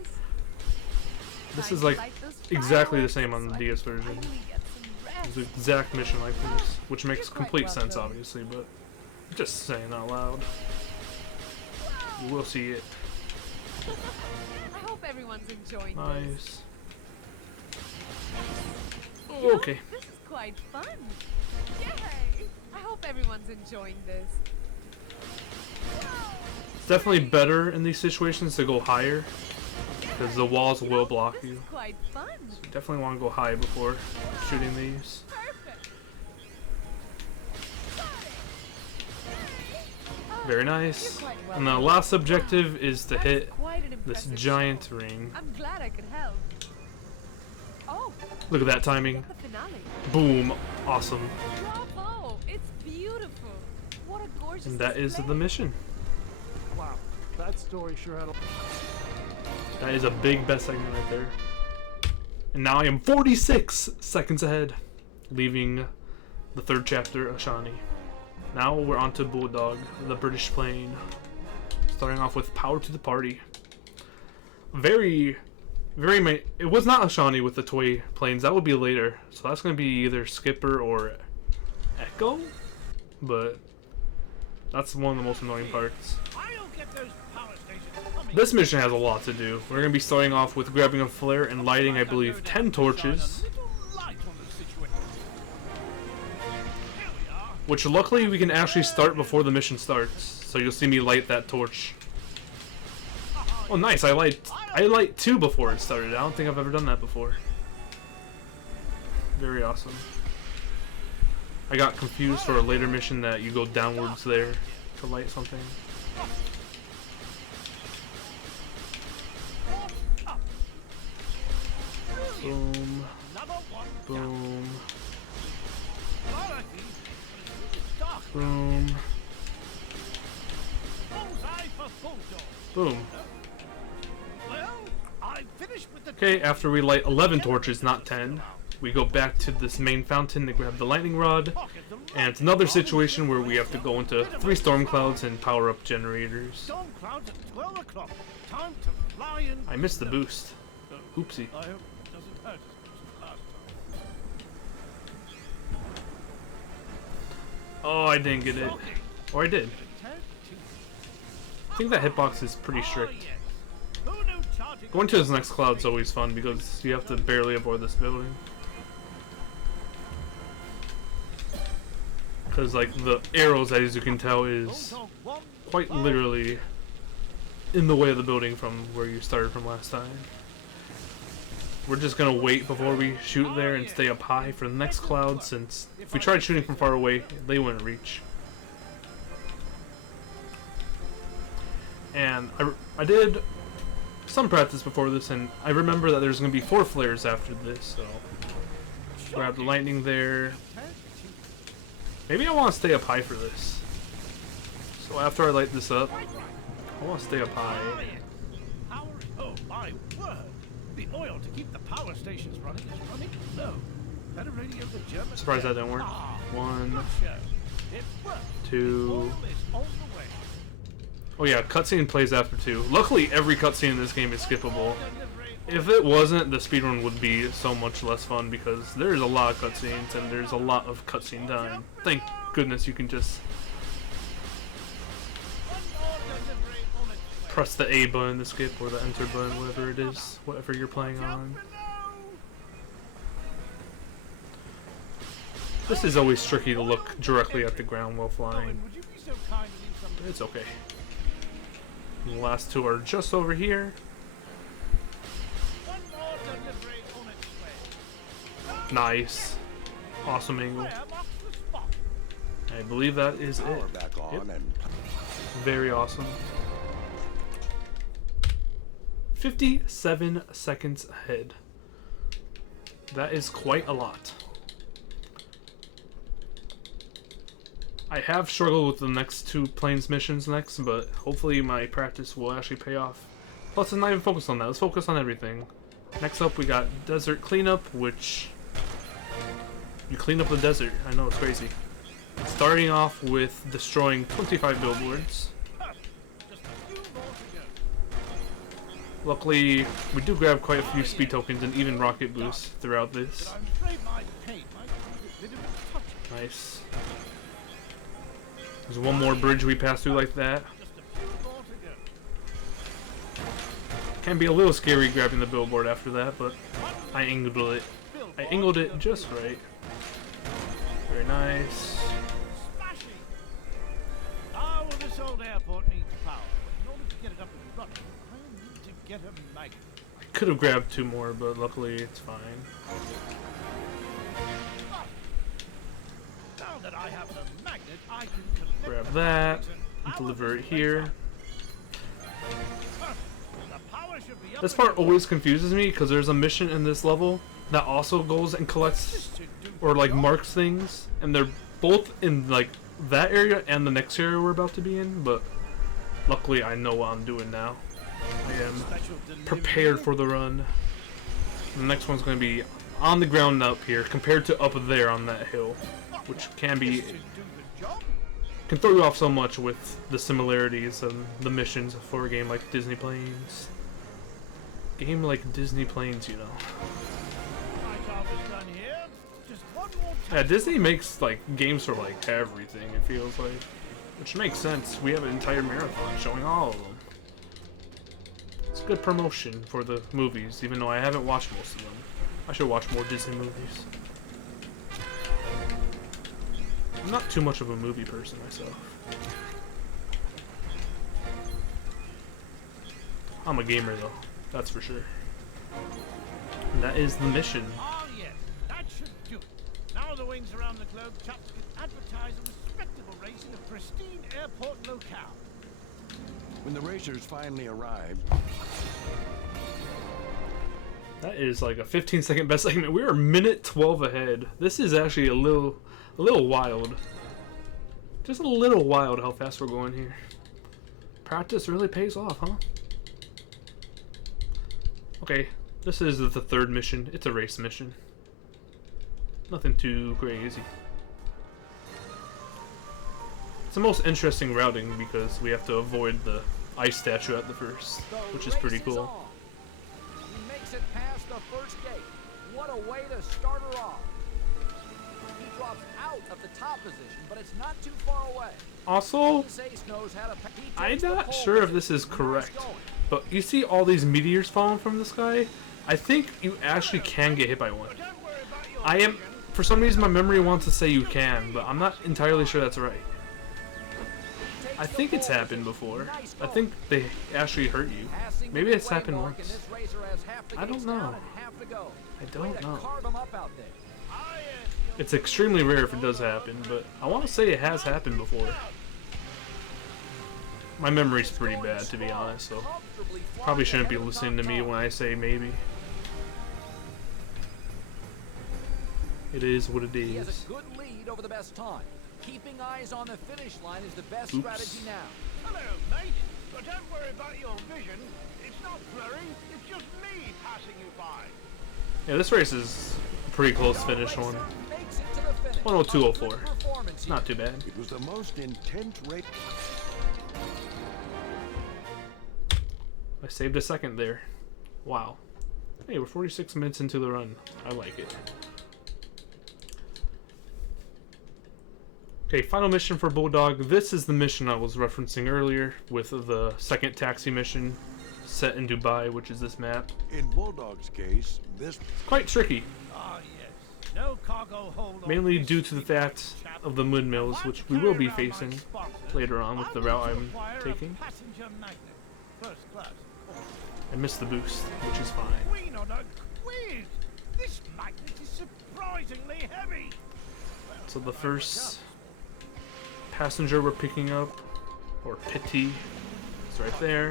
this Time is to like light those exactly the fireworks same on the so I DS can version. finally get some It's the rest. exact mission like this, which makes You're quite complete sense, welcome. obviously, but just saying out loud. You will see it. I hope everyone's enjoying this. Nice. You know, Okay. This is quite fun. Yay! I hope everyone's enjoying this. It's definitely better in these situations to go higher, because the walls You will know, block this you. is quite fun. You definitely want to go high before shooting these. Perfect. Very nice. You're quite And the welcome. last objective is to That's hit quite an this impressive giant show. ring. I'm glad I could help. Oh, Look at that timing. get the finale. Boom. Awesome. Bravo! It's beautiful. What a gorgeous And that is display. the mission. Wow, that story sure had a... That is a big best segment right there. And now I am 46 seconds ahead, leaving the 3rd chapter of Shani. Now we're on to Bulldog, the British plane. Starting off with Power to the Party. It was not Ashani with the toy planes. That would be later. So that's going to be either Skipper or Echo. But that's one of the most annoying parts. This mission has a lot to do. We're going to be starting off with grabbing a flare and lighting, I believe, 10 torches. Which luckily we can actually start before the mission starts. So you'll see me light that torch. Oh nice, I light 2 before it started. I don't think I've ever done that before. Very awesome. I got confused for a later mission that you go downwards there to light something. Boom. Boom. Boom. Boom. Okay, after we light 11 torches, not 10, we go back to this main fountain to grab the lightning rod, and it's another situation where we have to go into 3 storm clouds and power up generators. I missed the boost. Oopsie. Oh, I didn't get it. Or I did. I think that hitbox is pretty strict. Going to this next cloud is always fun because you have to barely avoid this building. Because, like, the arrows, as you can tell, is quite literally in the way of the building from where you started from last time. We're just gonna wait before we shoot there and stay up high for the next cloud, since if we tried shooting from far away, they wouldn't reach. And I did some practice before this, and I remember that there's gonna be 4 flares after this, so grab the lightning there. Maybe I want to stay up high for this. So after I light this up, I want to stay up high. Oh my word! The oil to keep the power stations running is running low. Better radio the German. Surprised that didn't work. 1, 2. Oh yeah, cutscene plays after 2. Luckily, every cutscene in this game is skippable. If it wasn't, the speedrun would be so much less fun because there's a lot of cutscenes and there's a lot of cutscene time. Thank goodness you can just press the A button to skip or the enter button, whatever it is, whatever you're playing on. This is always tricky to look directly at the ground while flying. It's okay. And the last 2 are just over here. Nice. Awesome angle. I believe that is it. Yep. Very awesome. 57 seconds ahead. That is quite a lot. I have struggled with the next 2 planes missions next, but hopefully my practice will actually pay off. Plus, let's not even focus on that. Let's focus on everything. Next up, we got desert cleanup, which you clean up the desert. I know, it's crazy. Starting off with destroying 25 billboards. Luckily, we do grab quite a few speed tokens and even rocket boosts throughout this. Nice. There's one more bridge we pass through like that. Can be a little scary grabbing the billboard after that, but I angled it. I angled it just right. Very nice. Oh, well, this old airport needs power. In order to get it up and running, I need to get a magnet. I could have grabbed 2 more, but luckily it's fine. Now that I have the magnet, I can grab that and deliver it here. This part always confuses me because there's a mission in this level that also goes and collects or like marks things, and they're both in like that area and the next area we're about to be in, but luckily I know what I'm doing now. I am prepared for the run. The next one's going to be on the ground up here compared to up there on that hill, which can throw you off so much with the similarities and the missions for a game like Disney Planes. Game like Disney Planes, you know. Yeah, Disney makes like games for like everything, it feels like. Which makes sense. We have an entire marathon showing all of them. It's good promotion for the movies, even though I haven't watched most of them. I should watch more Disney movies. I'm not too much of a movie person myself. I'm a gamer though, that's for sure. And that is the mission. followings around the globe, chaps can advertise a respectable race in a pristine airport locale. When the racers finally arrived, That is like a 15-second best segment. We are minute 12 ahead. This is actually a little wild. Just a little wild how fast we're going here. Practice really pays off, huh? Okay, this is the third mission. It's a race mission. Nothing too crazy. It's the most interesting routing because we have to avoid the ice statue at the first, which is pretty cool. He makes it past the first gate. What a way to start her off. He drops out of the top position, but it's not too far away. Also, I'm not sure if this is correct, but you see all these meteors falling from the sky? I think you actually can get hit by one. For some reason my memory wants to say you can, but I'm not entirely sure that's right. I think it's happened before. I think they actually hurt you. Maybe it's happened once. I don't know. I don't know. It's extremely rare if it does happen, but I want to say it has happened before. My memory's pretty bad, to be honest, so probably shouldn't be listening to me when I say maybe. It is what it is. He has a good lead over the best time. Keeping eyes on the finish line is the best strategy now. Hello, mate. But don't worry about your vision. It's not blurry. It's just me passing you by. Yeah, this race is a pretty close finish one. 102.04. Not too bad. it was the most intense race. I saved a second there. Wow. Hey, we're 46 minutes into the run. I like it. Okay, final mission for Bulldog. This is the mission I was referencing earlier with the second taxi mission set in Dubai, which is this map. In Bulldog's case, this Quite tricky, Ah, yes. No cargo hold. mainly due to the fact of the windmills, which we will be facing later on with the route I'm taking. Passenger magnet. First class. I missed the boost, which is fine. Queen on a quiz. This magnet is surprisingly heavy. So the first passenger we're picking up, or pity, is right there.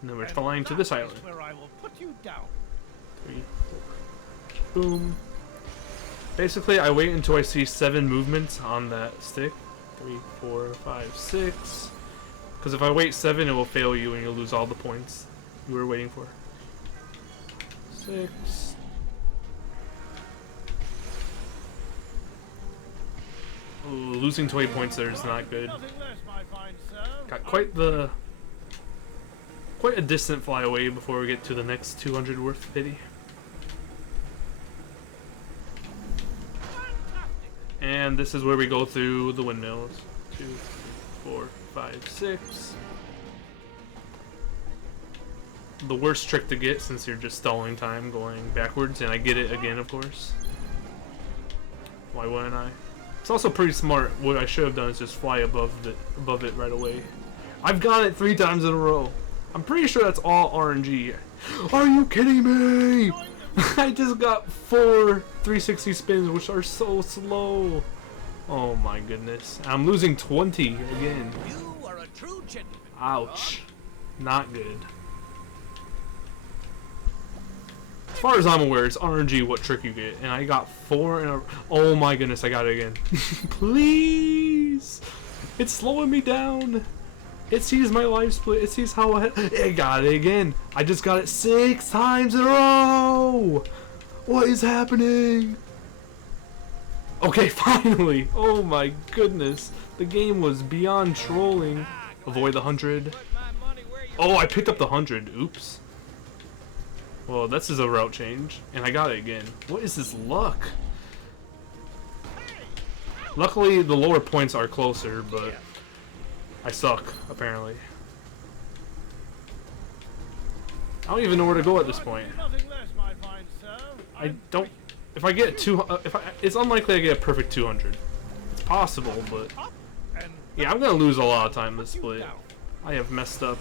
And then we're flying to this island. Where I will put you down. 3, 4. Boom. Basically, I wait until I see 7 movements on that stick. 3, 4, 5, 6. Because if I wait 7, it will fail you and you'll lose all the points you were waiting for. 6. Ooh, losing 20 points there is not good. Nothing less, my fine sir. Got quite a distant fly away before we get to the next 200 worth pity. And this is where we go through the windmills. 2, 4, 5, 6. The worst trick to get since you're just stalling time going backwards, and I get it again, of course. Why wouldn't I? It's also pretty smart. What I should have done is just fly above it right away. I've got it 3 times in a row. I'm pretty sure that's all RNG. Are you kidding me? I just got 4 360 spins, which are so slow. Oh my goodness. I'm losing 20 again. You are a true gentleman. Ouch. Not good. As far as I'm aware, it's RNG what trick you get, and I got 4 in a... Oh my goodness, I got it again. Please! It's slowing me down. It sees my life split. It sees how it got it again. I just got it 6 times in a row! What is happening? Okay, finally! Oh my goodness. The game was beyond trolling. Avoid the 100. Oh, I picked up the 100. Oops. Well, this is a route change, and I got it again. What is this luck? Luckily, the lower points are closer, but I suck, apparently. I don't even know where to go at this point. Nothing less, my fine sir. I don't... If I get it's unlikely I get a perfect 200. It's possible, but... Yeah, I'm gonna lose a lot of time this split. I have messed up.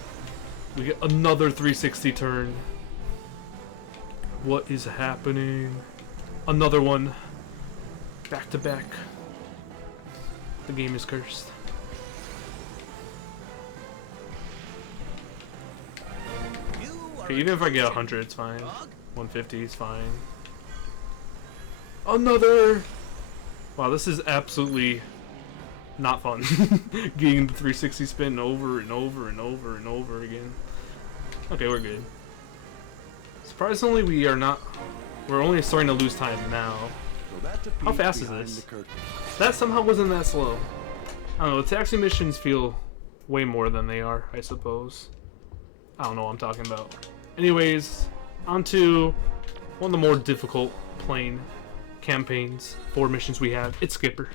We get another 360 turn. What is happening? Another one. back to back. The game is cursed. Okay, even if I get 100, it's fine. 150 is fine. Another! Wow, this is absolutely not fun. Getting the 360 spin over and over and over and over again. Okay, we're good. Surprisingly, we're only starting to lose time now. How fast is this? That somehow wasn't that slow. I don't know, the taxi missions feel way more than they are, I suppose. I don't know what I'm talking about. Anyways, on to one of the more difficult plane campaigns, 4 missions we have. It's Skipper.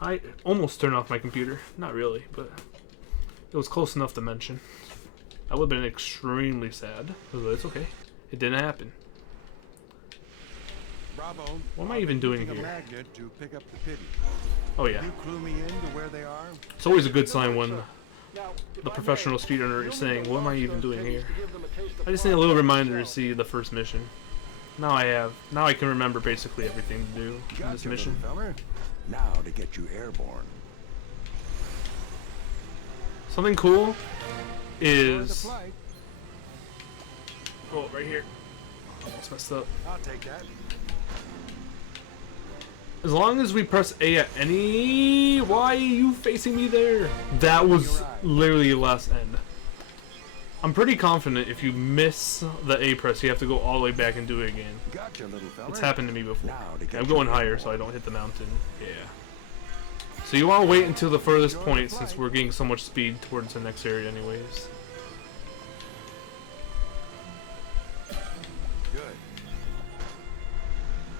I almost turned off my computer. Not really, but it was close enough to mention. I would have been extremely sad, but it's okay. It didn't happen. Bravo. What am I even doing Using a here? magnet to pick up the pity. Oh yeah. Can you clue me in to where they are? It's always a good sign when the professional speedrunner is saying, what am I even doing here? I just need a little reminder to see the first mission. Now I can remember basically everything to do in this mission. Feller. Now to get you airborne. Something cool is... Oh, right here. It's messed up. I'll take that. As long as we press A at any... Why are you facing me there? That was literally the last end. I'm pretty confident if you miss the A press, you have to go all the way back and do it again. Gotcha, little fella. It's happened to me before. Now I'm going higher so I don't hit the mountain. Yeah. So you want to wait until the furthest point since we're getting so much speed towards the next area anyways. Good.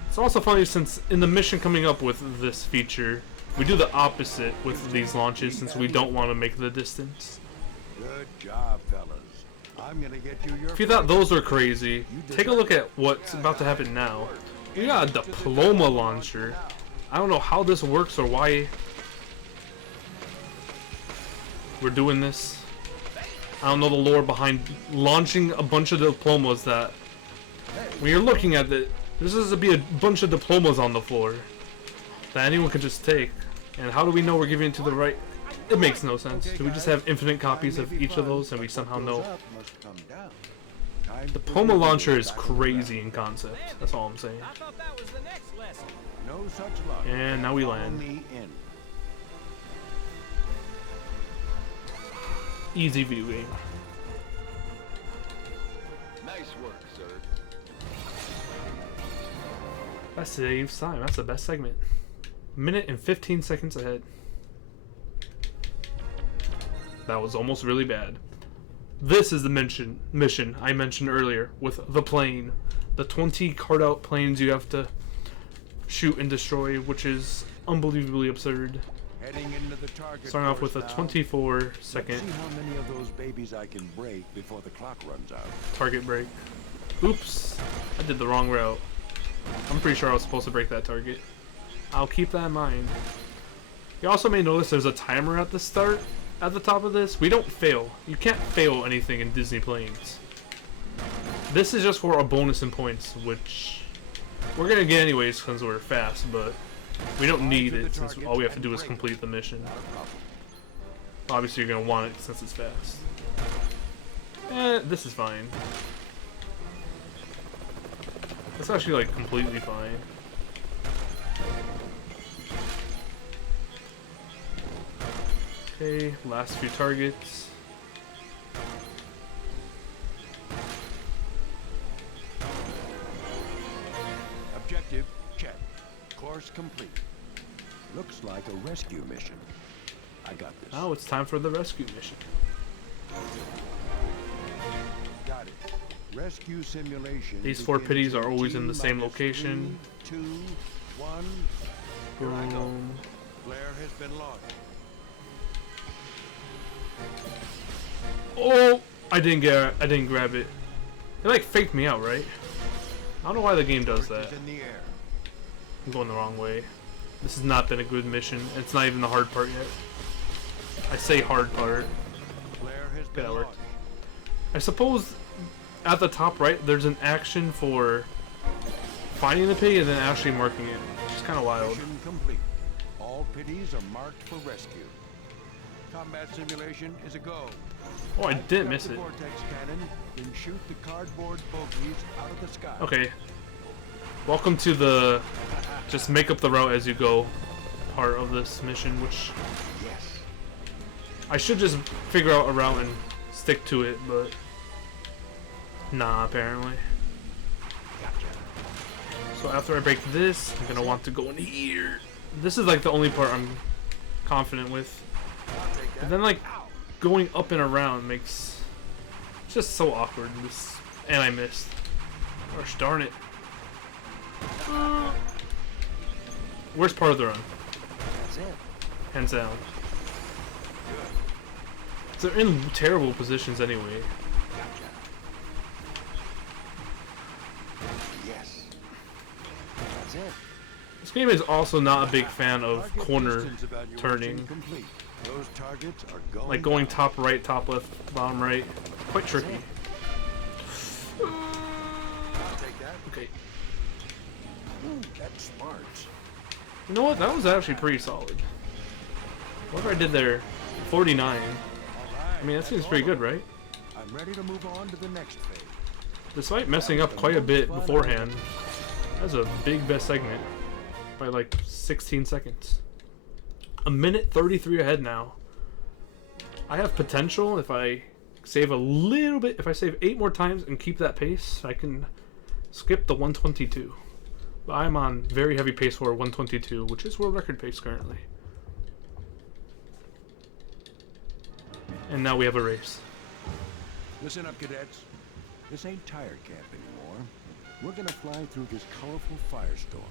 It's also funny since in the mission coming up with this feature, we do the opposite with these launches since we don't want to make the distance. Good job, fellas. I'm gonna get you your... If you thought those were crazy, take a look at what's about to happen now. We got a diploma launcher. I don't know how this works or why we're doing this. I don't know the lore behind launching a bunch of diplomas that when you're looking at it, there's supposed to be a bunch of diplomas on the floor that anyone can just take. And how do we know we're giving it to the right? It makes no sense. Do we just have infinite copies of each of those and we somehow know? The diploma launcher is crazy in concept. That's all I'm saying. I thought that was the next lesson. No such luck. And now we Follow land. me in. Easy viewing. Nice work, sir. That saves time. That's the best segment. Minute and 15 seconds ahead. That was almost really bad. This is the mission I mentioned earlier with the plane. The 20 card out planes you have to shoot and destroy, which is unbelievably absurd. Heading into the target. Starting off with a 24 second See how many of those babies I can break before the clock runs out. target break. Oops, I did the wrong route. I'm pretty sure I was supposed to break that target. I'll keep that in mind. You also may notice there's a timer at the start. At the top of this, we don't fail. You can't fail anything in Disney Planes. This is just for a bonus in points, which we're gonna get anyways since we're fast, but we don't need it since all we have to do is complete the mission. Obviously you're gonna want it since it's fast. This is fine. It's actually like completely fine. Okay, last few targets. Objective check. Course complete. Looks like a rescue mission. I got this. Now it's time for the rescue mission. Got it. Rescue simulation. These 4 begins pities are always in the same T-minus location. 3, 2, 1. Here I go. Boom. Flare has been launched. Oh! I didn't grab it. It like faked me out, right? I don't know why the game does that. Is in the air. I'm going the wrong way. This has not been a good mission. It's not even the hard part yet. I say hard part. Flare has Okay, been that worked. launched. I suppose at the top right, there's an action for finding the pig and then actually marking it. It's kind of wild. Mission complete. All pities are marked for rescue. Combat simulation is a go. Oh, I didn't miss it. Vortex cannon, then shoot the cardboard bogeys out of the sky. Okay. Welcome to the just make up the route as you go part of this mission, which Yes. I should just figure out a route and stick to it, but nah, apparently. So after I break this, I'm gonna want to go in here. This is like the only part I'm confident with. But then like going up and around makes it's just so awkward. This and I missed. Gosh darn it. Worst part of the run. That's it. Hands down. They're in terrible positions anyway. Yes. That's it. This game is also not a big fan of corner turning. Complete. Those targets are going Like going top right, top left, bottom right. Quite tricky. I'll take that. Okay. Ooh, that's smart. You know what? That was actually pretty solid. Whatever I did there, 49. I mean, that seems pretty good, right? I'm ready to move on to the next phase. Despite messing up quite a bit beforehand, that's a big best segment by like 16 seconds. A minute 33 ahead now. I have potential if I save a little bit. If I save 8 more times and keep that pace, I can skip the 122. But I'm on very heavy pace for 122, which is world record pace currently. And now we have a race. Listen up, cadets. This ain't tire camp anymore. We're gonna fly through this colorful firestorm.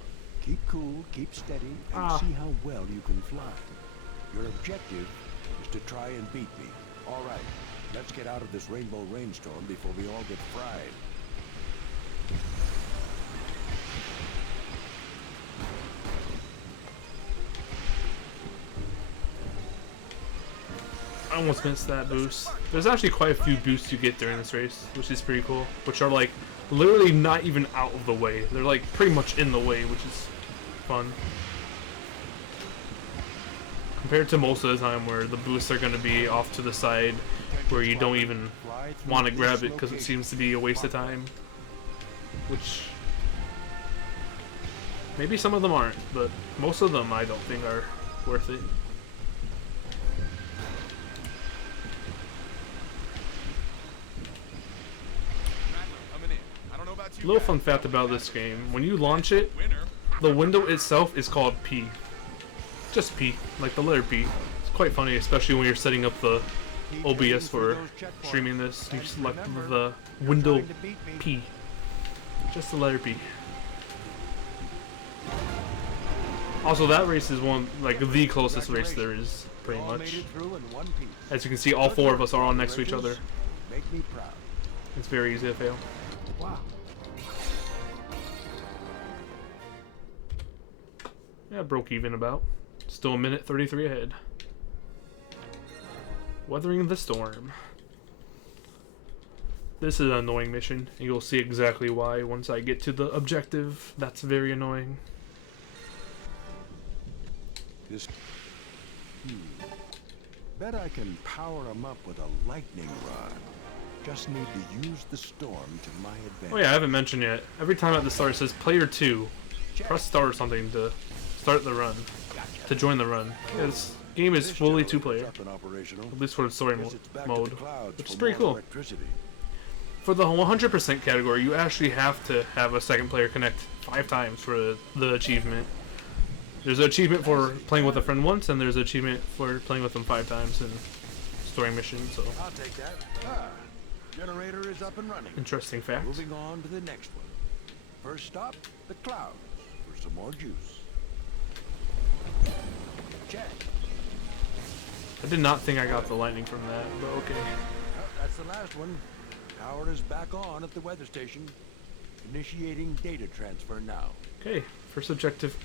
Keep cool, keep steady, and see how well you can fly. Your objective is to try and beat me. All right, let's get out of this rainbow rainstorm before we all get fried. I almost missed that boost. There's actually quite a few boosts you get during this race, which is pretty cool. Which are like literally not even out of the way. They're like pretty much in the way, which is fun. Compared to most of the time where the boosts are going to be off to the side where you don't even want to grab it because it seems to be a waste of time. Which maybe some of them aren't, but most of them I don't think are worth it. Little fun fact about this game, when you launch it, the window itself is called P. Just P, like the letter P. It's quite funny, especially when you're setting up the OBS for streaming this. You select the window P. Just the letter P. Also, that race is one, like the closest race there is, pretty much. As you can see, all 4 of us are on next to each other. It's very easy to fail. Wow. Yeah, broke even about. Still a minute 33 ahead. Weathering the storm. This is an annoying mission, and you'll see exactly why once I get to the objective. That's very annoying. This. Bet I can power him up with a lightning rod. Just need to use the storm to my advantage. Oh yeah, I haven't mentioned yet. Every time at the start it says player 2. Press start or something to start the run. To join the run. This game is fully 2-player. At least for the story mode. Which is pretty cool. For the 100% category, you actually have to have a second player connect 5 times for the achievement. There's an achievement for playing with a friend once, and there's an achievement for playing with them 5 times in story missions. So I'll take that. Generator is up and running. Interesting fact. Moving on to the next one. First stop, the clouds for some more juice. Check. I did not think I got the lightning from that, but okay. Well, that's the last one. Power is back on at the weather station. Initiating data transfer now. Okay, first objective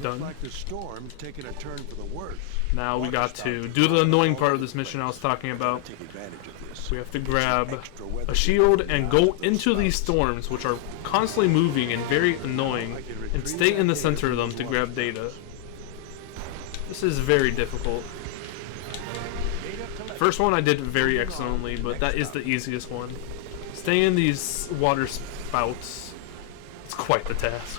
Done. Looks like the storm's taking a turn for the worse. Now we got to do the annoying part of this mission I was talking about. Take advantage of this. We have to grab a shield and go into these storms, which are constantly moving and very annoying, and stay in the center of them to grab data. This is very difficult. First one I did very excellently, but that is the easiest one. Staying in these water spouts, it's quite the task.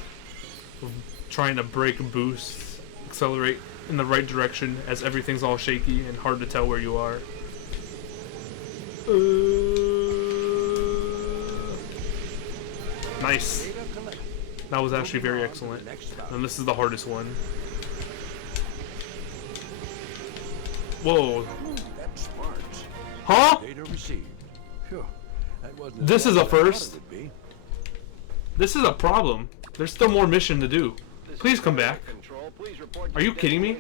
Trying to brake, boost, accelerate in the right direction as everything's all shaky and hard to tell where you are. Nice. That was actually very excellent. And this is the hardest one. Whoa. That's smart. Huh? Data received. Phew. That wasn't This as is a bad as I thought it first. would be. This is a problem. There's still more mission to do. Please come back. Are you kidding me?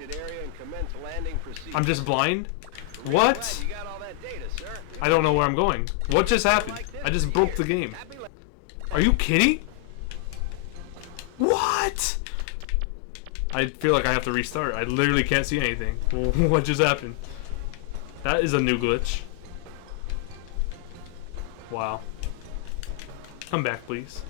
I'm just blind? What? I don't know where I'm going. What just happened? I just broke the game. Are you kidding? What? I feel like I have to restart. I literally can't see anything. What just happened? That is a new glitch. Wow. Come back, please.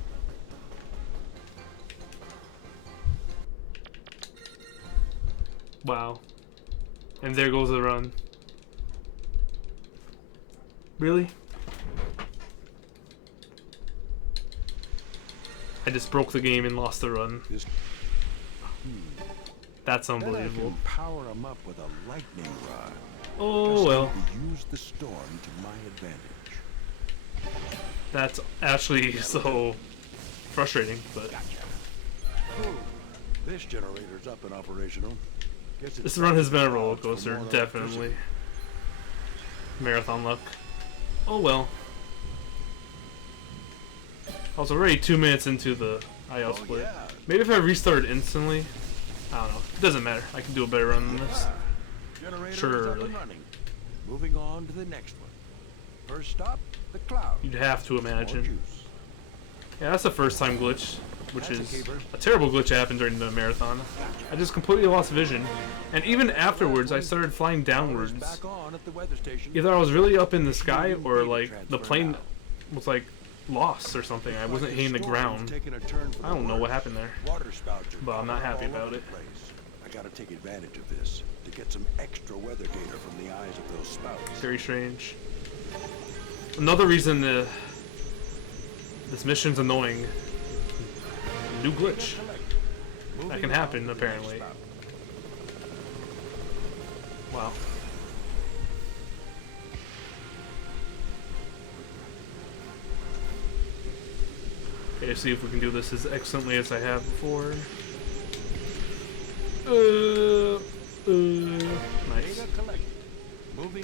Wow. And there goes the run. Really? I just broke the game and lost the run. That's Then I unbelievable. can power 'em up with a lightning rod. Oh Just well. need to use the storm to my advantage. That's actually so frustrating, but Ooh, this generator's up and operational. Guess this it's run has been a for roller more coaster, electricity. definitely. Marathon luck. Oh well. I was already 2 minutes into the IL split. Yeah. Maybe if I restarted instantly, I don't know. It doesn't matter. I can do a better run than this. Generator's up Surely. and running. Moving on to the next one. First stop, the cloud. You'd have to More imagine. juice. Yeah, that's the first time glitch, which That's a is keeper. a terrible glitch that happened during the marathon. I just completely lost vision, and even afterwards I started flying downwards. Back on at the weather station. Either I was really up in the sky or like the plane was like lost or something. I wasn't hitting the ground. I don't know what happened there, Water spouts are but I'm not happy all over about the it. place. I gotta take advantage of this to get some extra weather data from the eyes of those spouts. Very strange. Another reason this mission's annoying. New glitch. That can happen, apparently. Wow. Okay, let's see if we can do this as excellently as I have before. Nice.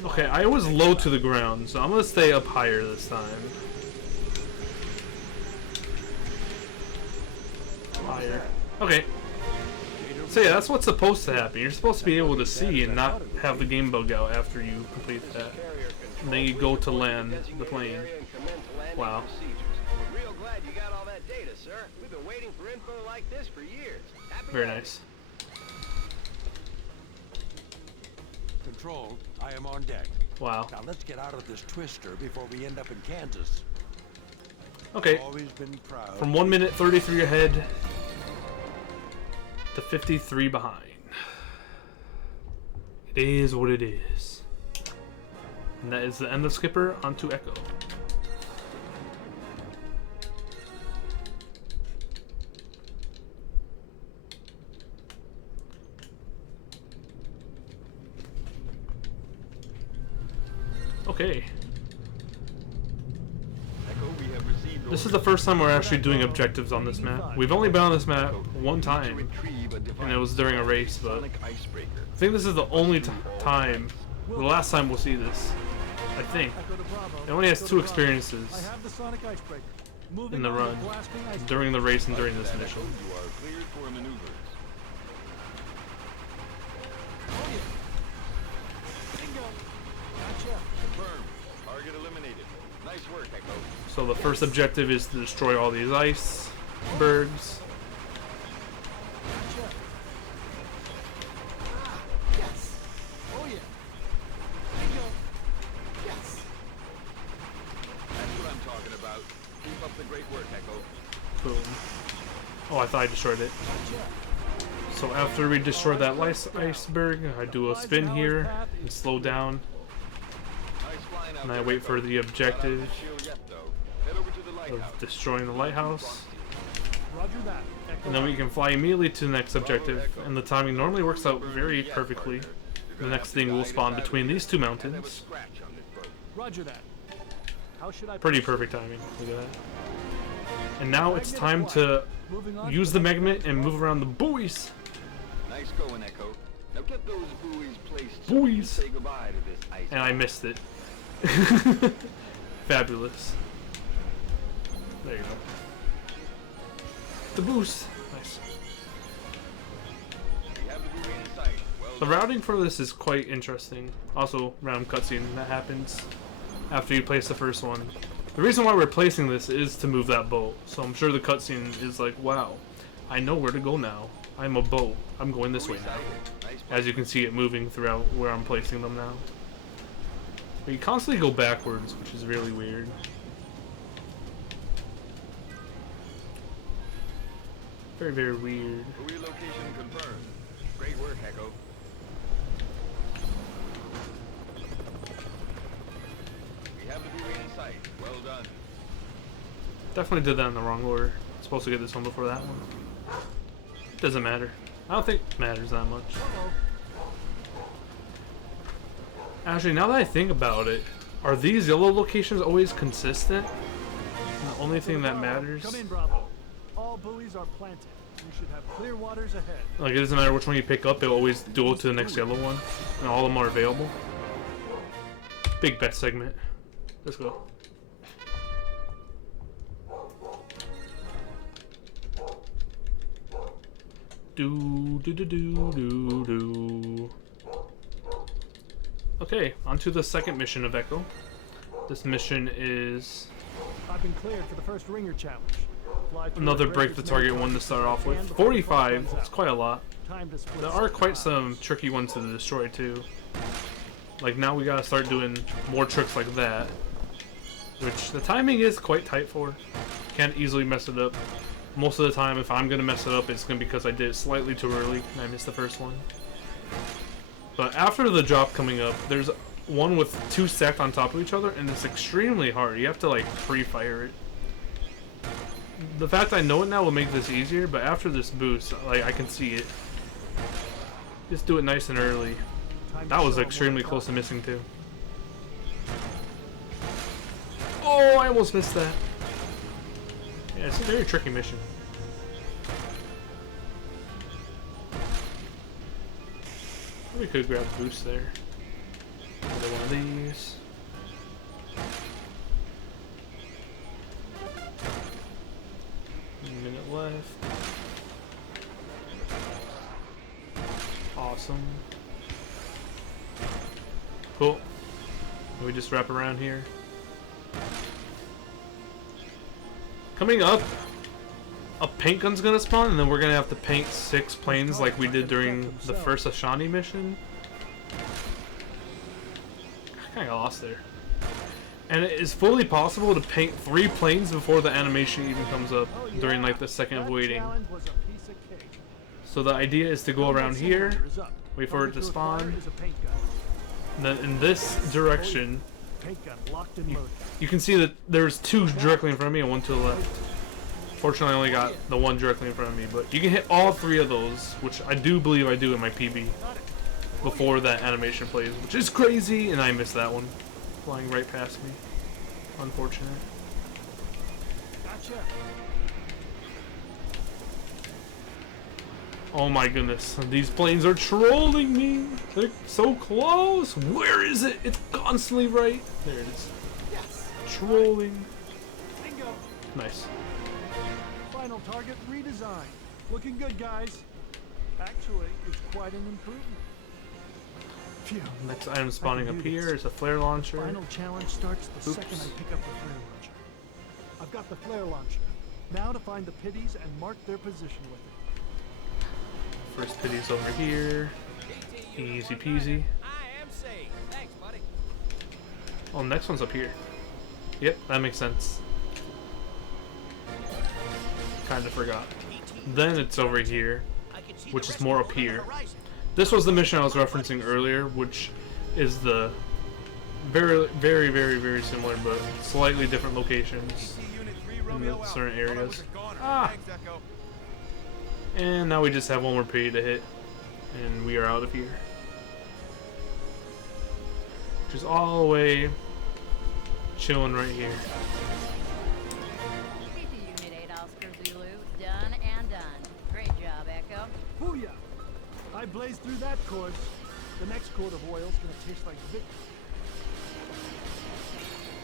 Okay, I was low to the ground, so I'm gonna stay up higher this time. Higher. Okay. So yeah, that's what's supposed to happen. You're supposed to be able to see and not have the game bug out after you complete that. And then you go to land the plane. Wow. Real glad you got all that data, sir. We've been waiting for info like this for years. Happy Very landing. nice. Control, I am on deck. Wow. Now let's get out of this twister before we end up in Kansas. Okay. Always been proud. From 1 minute 33 ahead to 53 behind. It is what it is. And that is the end of Skipper onto Echo. Okay. This is the first time we're actually doing objectives on this map. We've only been on this map one time, and it was during a race, but I think this is the only time, the last time we'll see this. I think. It only has 2 experiences I have the sonic icebreaker. Moving in the on to run, blasting ice during the race and during this mission. You are cleared for maneuvers. Bingo. Gotcha. Confirmed. Target eliminated. Nice work, Echo. So the first objective is to destroy all these icebergs. out. Keep up the great work, Echo. Boom. Oh, I thought I destroyed it. So after we destroy that iceberg, I do a spin here and slow down. And I wait for the objective of destroying the lighthouse. Roger that. And then we can fly immediately to the next objective. And the timing normally works out very perfectly. The next thing will spawn between these two mountains. Roger that. How should I Pretty perfect timing. Look at that. And now it's time to use the magnet and move around the buoys. Nice going, Echo. Now get those buoys placed. Buoys. Say goodbye to this ice. And I missed it. Fabulous. There you go. The boost. Nice. We have the buoy in sight. Well The routing for this is quite interesting. Also, random cutscene that happens after you place the first one. The reason why we're placing this is to move that boat. So I'm sure the cutscene is like, wow, I know where to go now. I'm a boat. I'm going this way now. As you can see it moving throughout where I'm placing them now. But you constantly go backwards, which is really weird. Very, very weird. buoy location confirmed. Great work, Echo. We have the buoy in sight. Well done. Definitely did that in the wrong order. Supposed to get this one before that one. Doesn't matter. I don't think it matters that much. Actually, now that I think about it, are these yellow locations always consistent? The only thing that matters? Come in, Bravo. All buoys are planted. We should have clear waters ahead. Like, it doesn't matter which one you pick up, it'll always duel to the next yellow one. And all of them are available. Big bet segment. Let's go. Do do do do do do. Okay, on to the second mission of Echo. This mission is I've been cleared for the first ringer challenge. Fly through another the break the breakers target made one to targets start off with. and before the clock 45, runs it's out. quite a lot. Time to split There are quite supplies. some tricky ones to destroy too. Like now we gotta start doing more tricks like that. Which the timing is quite tight for. Can't easily mess it up. Most of the time if I'm gonna mess it up it's gonna be because I did it slightly too early and I missed the first one. But after the drop coming up, there's one with two stacked on top of each other and it's extremely hard. You have to like pre-fire it. The fact I know it now will make this easier, but after this boost, like I can see it. Just do it nice and early. That was extremely close to missing too. Oh, I almost missed that. Yeah, it's a very tricky mission. We could grab a boost there. Another one of these. A minute left. Awesome. Cool. We just wrap around here. Coming up, a paint gun's gonna spawn, and then we're gonna have to paint 6 planes like we did during the first Ashani mission. I kinda got lost there. And it is fully possible to paint 3 planes before the animation even comes up during like the second of waiting. So the idea is to go around here, wait for it to spawn, and then in this direction, you can see that there's 2 directly in front of me and 1 to the left. Fortunately I only got the 1 directly in front of me, but you can hit all 3 of those, which I do believe I do in my PB, before that animation plays, which is crazy, and I missed that one. Flying right past me. Unfortunate. Gotcha. Oh my goodness. These planes are trolling me. They're so close. Where is it? It's constantly right. There it is. Yes. Trolling. Bingo. Nice. Final target redesigned. Looking good, guys. Actually, it's quite an improvement. Phew. Next item spawning up here is a flare launcher. Final challenge starts the second I pick up the flare launcher. I've got the flare launcher. Now to find the pitties and mark their position with it. First pitty's over here. Easy peasy. I am safe. Thanks, buddy. Oh, next one's up here. Yep, that makes sense. Kind of forgot. Then it's over here, which is more up here. This was the mission I was referencing earlier, which is the very similar but slightly different locations in the certain areas. Ah! And now we just have one more pity to hit, and we are out of here. Which is all the way chilling right here. Unit 8 Oscar Zulu, done and done. Great job, Echo. Booyah! I blazed through that course. The next quart of oil's gonna taste like victory.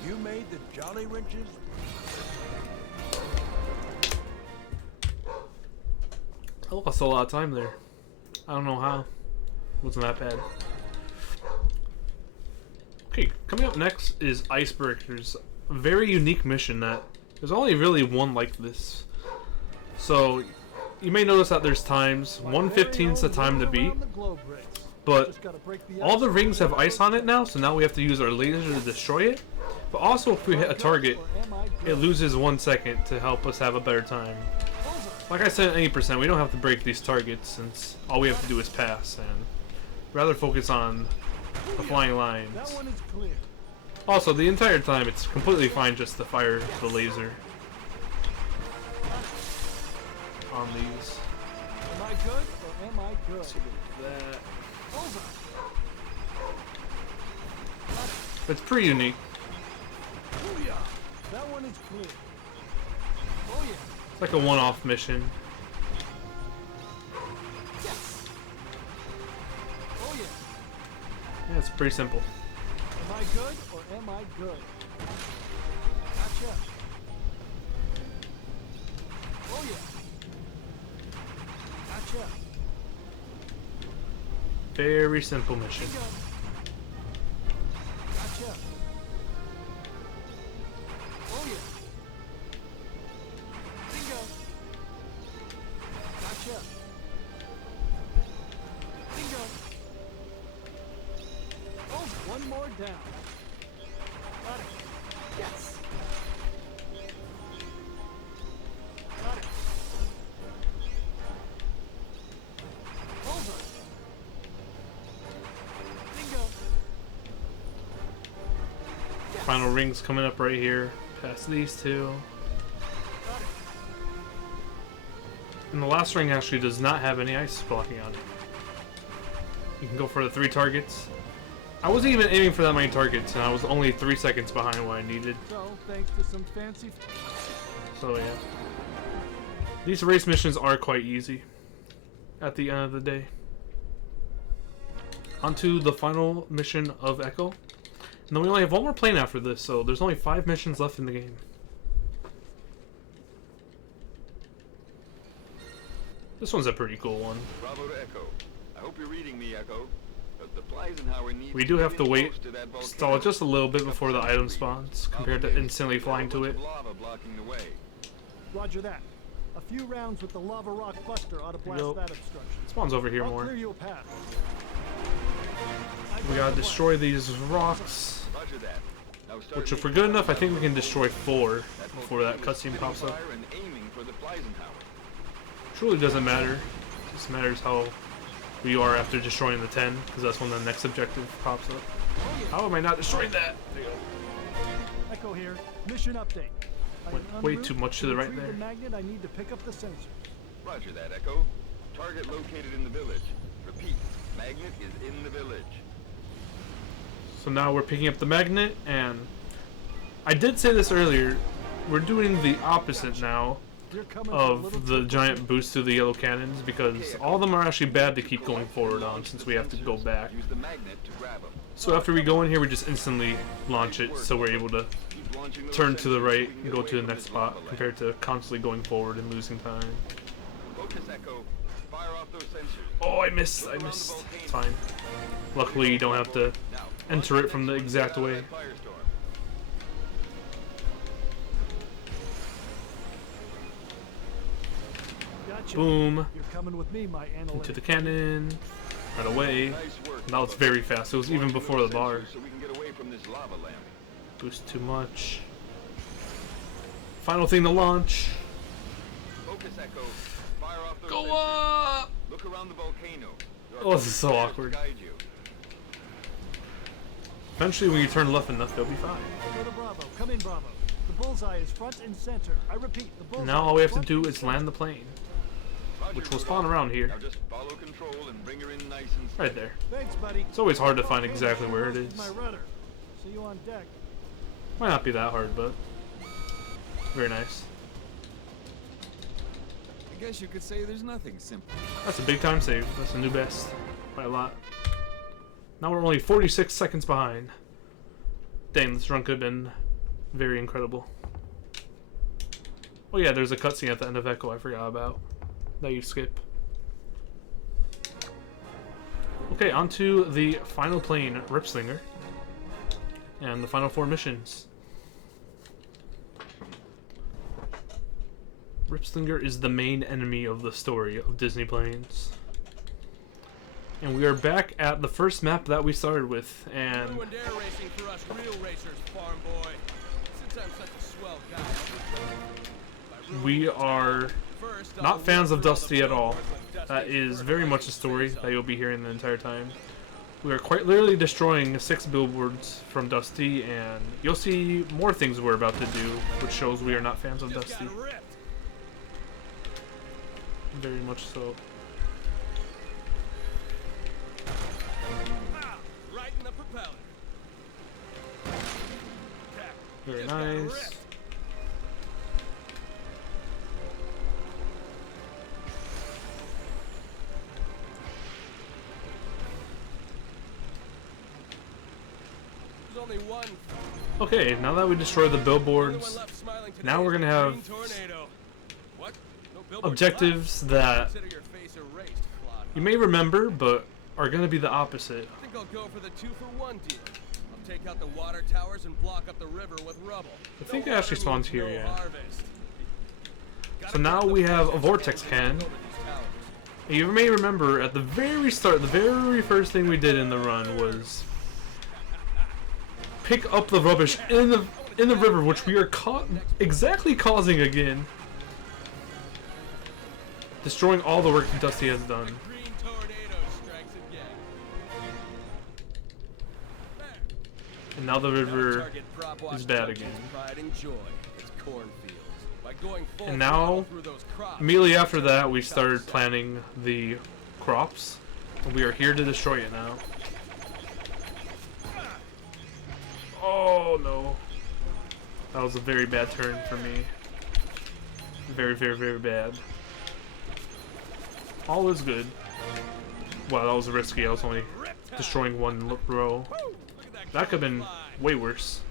You made the Jolly Wrenches? I lost a lot of time there. I don't know how. Wasn't that bad. Okay, coming up next is Icebreakers. A very unique mission that there's only really one like this. So you may notice that there's times 1:15 is the time to beat, but all the rings have ice on it now, so now we have to use our laser to destroy it. But also if we hit a target, it loses 1 second to help us have a better time. Like I said, 80%, we don't have to break these targets since all we have to do is pass and rather focus on the flying lines. Also, the entire time it's completely fine just to fire the laser on these. Am I good or am I good? So that. It's pretty unique. Booyah! That one is clear. Oh yeah. It's like a one-off mission. Yes. Oh yeah. Yeah, it's pretty simple. Am I good or am I good? Gotcha. Oh yeah. Gotcha. Very simple mission. Bingo. Gotcha. Oh yeah. Bingo. Gotcha. Bingo. Oh, one more down. Got it. Yes. Got it. Over. Bingo. Yes. Final rings coming up right here. Past these two. Got it. And the last ring actually does not have any ice blocking on it. You can go for the 3 targets. I wasn't even aiming for that many targets, and I was only 3 seconds behind what I needed. So, thanks to some fancy... So yeah. These race missions are quite easy at the end of the day. Onto the final mission of Echo. And then we only have one more plane after this, so there's only 5 missions left in the game. This one's a pretty cool one. Bravo to Echo. I hope you're reading me, Echo. But the Pleisenhauer needs We do have to get wait, close to that volcano. stall just a little bit before the item spawns, compared to instantly flying to it. Lava blocking the way. Roger that. A few rounds with the lava rock buster ought to blast Nope. that obstruction. It spawns over here I'll more. clear you a path. We gotta destroy these rocks, Roger that. Now start which if we're good enough, I think we can destroy 4 that before that volcano cutscene pops up. fire and aiming for the Pleisenhauer. Truly doesn't matter. It just matters how we are after destroying the 10, because that's when the next objective pops up. How am I not destroying that? Echo here. Mission update. I Went am en way route too much to the right retrieve there. The magnet, I need to pick up the sensor. Roger that, Echo. Target located in the village. Repeat. Magnet is in the village. So now we're picking up the magnet, and I did say this earlier, we're doing the opposite now You're coming for a little of the too giant boost to the yellow cannons, because all of them are actually bad to keep going forward on since we have to go back. Use the magnet to grab them. So after we go in here, we just instantly launch it, so we're able to Keep launching those turn to the sensors so right we can and get go away to the from next this spot, lava lamp. compared to constantly going forward and losing time. Focus, Echo. Fire off those sensors. Oh, I missed. It's fine. Luckily, you don't have to Now, enter it from the exact way. Firestorm. Gotcha. Boom. You're coming with me, my Into analytic. the cannon. Right away. Nice work. Now it's very fast. It was even Launching before those the bar. sensors so we can get away from this lava lamp. Boost too much. Final thing to launch. Focus, Focus, Echo. Fire off those Go sensors. up! Look around the volcano. There are Oh, this is so flares to awkward. guide you. Eventually, when you turn left enough, they'll be fine. Go to Bravo. Come in, Bravo. The bullseye is front and center. I repeat, the bullseye. And now all we have to front do and is center. land the plane, Roger, which will Rudolph. spawn around here. Now just follow control and bring her in nice and steady. Right there. Thanks, buddy. It's always hard to find Okay, exactly where it this is. My rudder. See you on deck. Might not be that hard, but very nice. I guess you could say there's nothing simple. That's a big time save. That's a new best by a lot. Now we're only 46 seconds behind. Dang, this run could have been very incredible. Oh yeah, there's a cutscene at the end of Echo I forgot about that you skip. Okay, on to the final plane, Ripslinger, and the final 4 missions. Ripslinger is the main enemy of the story of Disney Planes. And we are back at the first map that we started with, and Ruined air racing for us real racers, farm boy. Since I'm such a swell guy, we are not fans of Dusty at all. That is very much a story that you'll be hearing the entire time. We are quite literally destroying 6 billboards from Dusty, and you'll see more things we're about to do, which shows we are not fans of Dusty. Very much so. right in the propeller. Very nice. There's only one. Okay, now that we destroyed the billboards, now we're gonna have objectives that you may remember, but are gonna be the opposite. I think I'll go for the 2-for-1 deal. I'll take out the water towers and block up the river with rubble. I think it actually spawns here, No yeah. harvest. So now we have a vortex cannon. And you may remember at the very start, the very first thing we did in the run was pick up the rubbish in the river, which we are exactly causing again, destroying all the work Dusty has done. Green tornado strikes again. And now the river Target prop watch is bad Junction's again. Pride and joy. It's cornfields. By going full And throttle now, through those crops, immediately after that, we started planting the crops. And we are here to destroy it now. Oh no. That was a very bad turn for me. Very, very, very bad. All is good. Wow, that was risky. I was only destroying one row. That could have been way worse.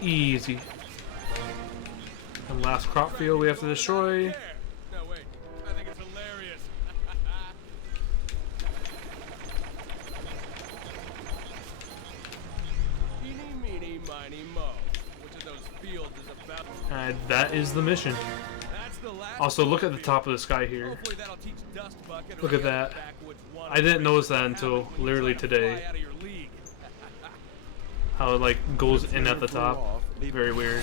Easy. And last crop field we have to destroy. no wait, I think it's hilarious. Eeny, meeny, miny, mo. Which of those fields is about? And that is the mission. That's the last. Also, look at the top of the sky here. Hopefully that'll teach Dust Bucket or Look at the other that. backwoods one I didn't notice that what until happens when you literally try to today. fly out of your league. How it like goes in at the top. Very weird.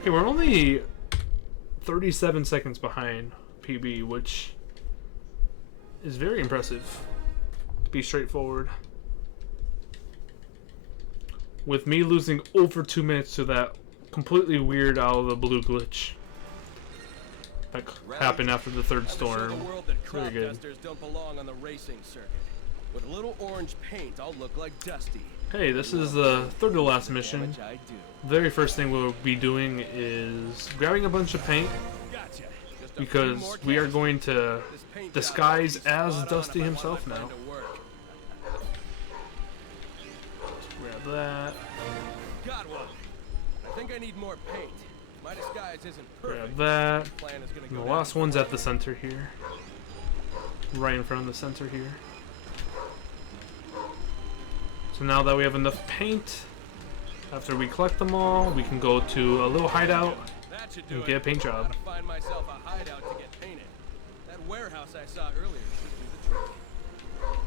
Okay, we're only 37 seconds behind PB, which is very impressive. To be straightforward. With me losing over 2 minutes to that completely weird out of the blue glitch that happened after the third Time to show storm. the world that Very crop good. dusters don't belong on the racing circuit. With a little orange paint, I'll look like Dusty. Hey, this is the third to last mission. Damage I do. Very first thing we'll be doing is grabbing a bunch of paint Gotcha. Just a few because more we are catches. going to This paint job disguise will be as spot on Dusty if I himself want my now. plan to work. Grab that. Got one. I think I need more paint. My disguise isn't perfect. Grab that. This plan is gonna And go the down last one's at the center here. Right in front of the center here. So now that we have enough paint, after we collect them all, we can go to a little hideout That should do and it. get a paint job. Gotta find myself a hideout to get painted. That warehouse I saw earlier should do the trick.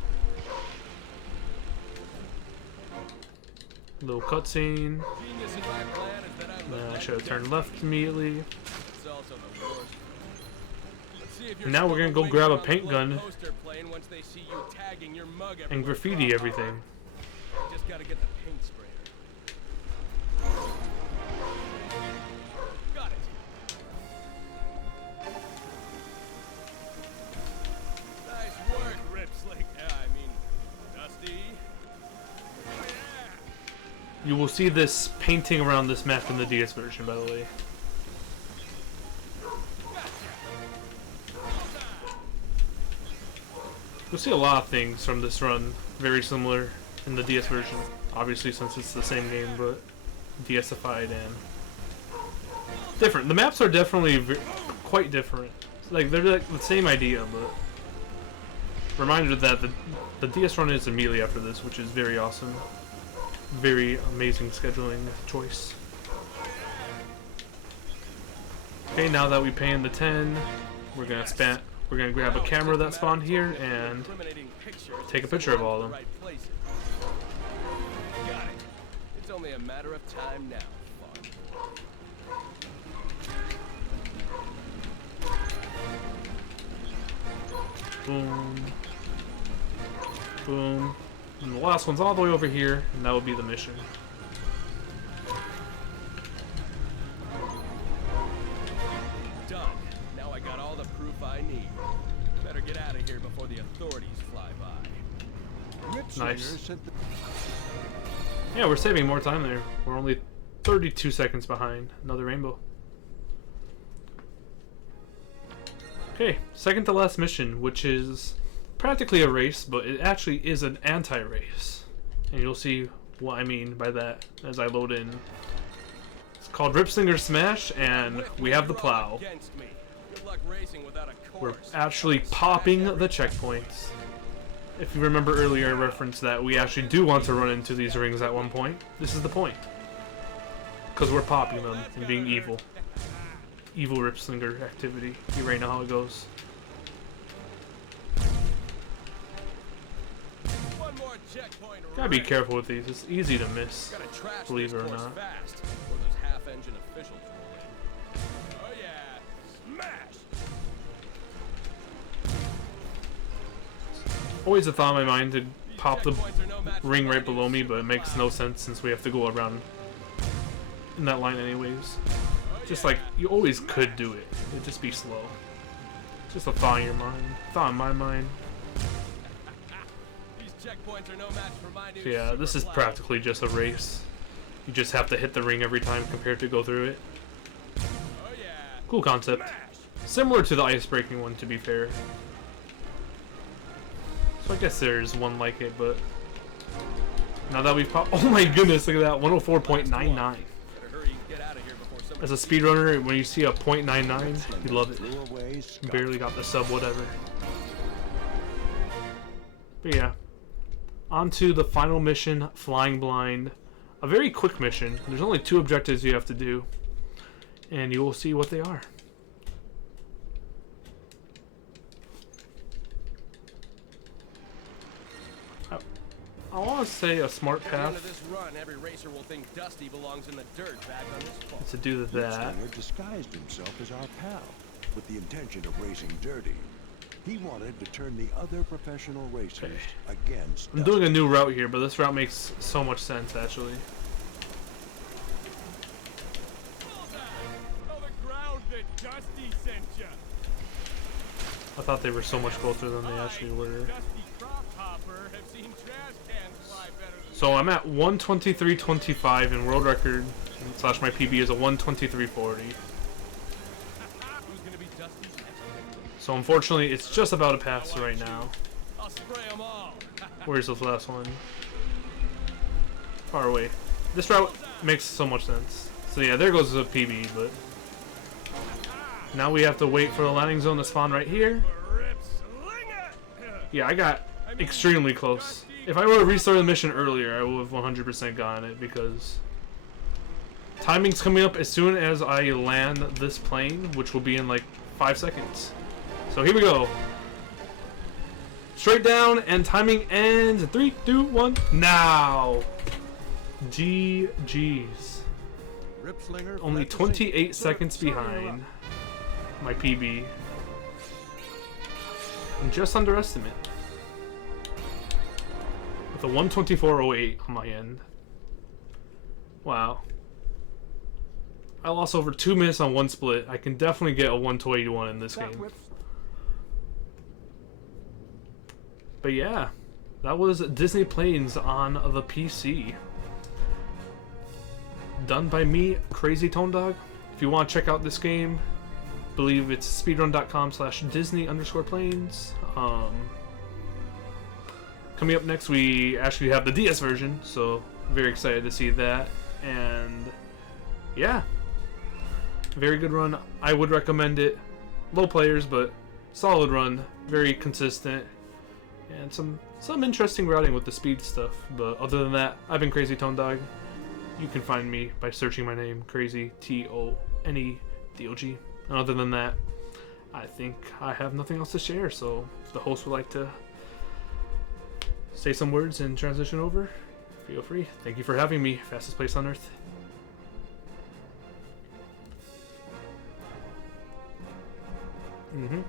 Little cutscene. Genius in my plan is that I look Then I like should have a turned death left immediately. It's also the worst. Let's see if you're Now we're still gonna go the grab a winger on the paint blood gun poster plane once they see you tagging your mug and everywhere. graffiti everything. Just gotta get the paint sprayer. Got it. Nice work, Rip Slick. I mean, Dusty. Oh, yeah. You will see this painting around this map in the DS version, by the way. You'll see a lot of things from this run very similar in the DS version. Obviously, since it's the same game, but DSified and different. The maps are definitely quite different. Like they're like the same idea, but reminder that the DS run is immediately after this, which is very awesome. Very amazing scheduling choice. Okay, now that we pay in the 10, we're gonna grab a camera that spawned here and take a picture of all of them. Got it. It's only a matter of time now. Boom. Boom. And the last one's all the way over here, and that will be the mission. Done. Now I got all the proof I need. Better get out of here before the authorities fly by. Nice. Yeah, we're saving more time there. We're only 32 seconds behind. Another rainbow. Okay, second to last mission, which is practically a race, but it actually is an anti-race. And you'll see what I mean by that as I load in. It's called Ripslinger Smash, and we have the plow. We're actually popping the checkpoints. If you remember earlier, I referenced that we actually do want to run into these rings at one point. This is the point. Because we're popping them and being evil. Evil Ripslinger activity. You already know how it goes. Gotta be careful with these. It's easy to miss, believe it or not. Oh yeah, smash! Always a thought in my mind to pop the ring right below me, but it makes no sense since we have to go around in that line anyways. Just like, you always could do it. It'd just be slow. Just a thought in your mind. Thought in my mind. So yeah, this is practically just a race. You just have to hit the ring every time compared to go through it. Cool concept. Similar to the ice breaking one, to be fair. So I guess there's one like it, but now that we've popped, oh my goodness, look at that, 104.99. As a speedrunner, when you see a .99, you love it. Barely got the sub, whatever. But yeah, on to the final mission, Flying Blind. A very quick mission. There's only 2 objectives you have to do, and you will see what they are. I want to say a smart path is to do that. Ripslinger disguised himself as our pal with the intention of racing dirty. He wanted to turn the other professional racers against I'm doing a new route here, but this route makes so much sense actually. I thought they were so much closer than they actually were. So I'm at 1:23.25 and world record / my PB is a 1:23.40. So unfortunately, it's just about to pass right now. Where's this last one? Far away. This route makes so much sense. So yeah, there goes the PB, but now we have to wait for the landing zone to spawn right here. Yeah, I got extremely close. If I were to restart the mission earlier, I would have 100% gotten it because timing's coming up as soon as I land this plane, which will be in like 5 seconds. So here we go. Straight down, and timing ends in 3, 2, 1, now. GG's. Only 28 seconds behind my PB. I'm just underestimate. With a 124.08 on my end. Wow. I lost over 2 minutes on one split. I can definitely get a 121 in this game. But yeah, that was Disney Planes on the PC. Done by me, Crazy Tone Dog. If you want to check out this game, I believe it's speedrun.com/Disney_planes. Coming up next, we actually have the DS version, so very excited to see that. And yeah, very good run. I would recommend it. Low players, but solid run. Very consistent. And some interesting routing with the speed stuff. But other than that, I've been Crazy Tone Dog. You can find me by searching my name, Crazy TONEDOG. And other than that, I think I have nothing else to share. So if the host would like to say some words and transition over, feel free. Thank you for having me. Fastest place on Earth. Mm-hmm.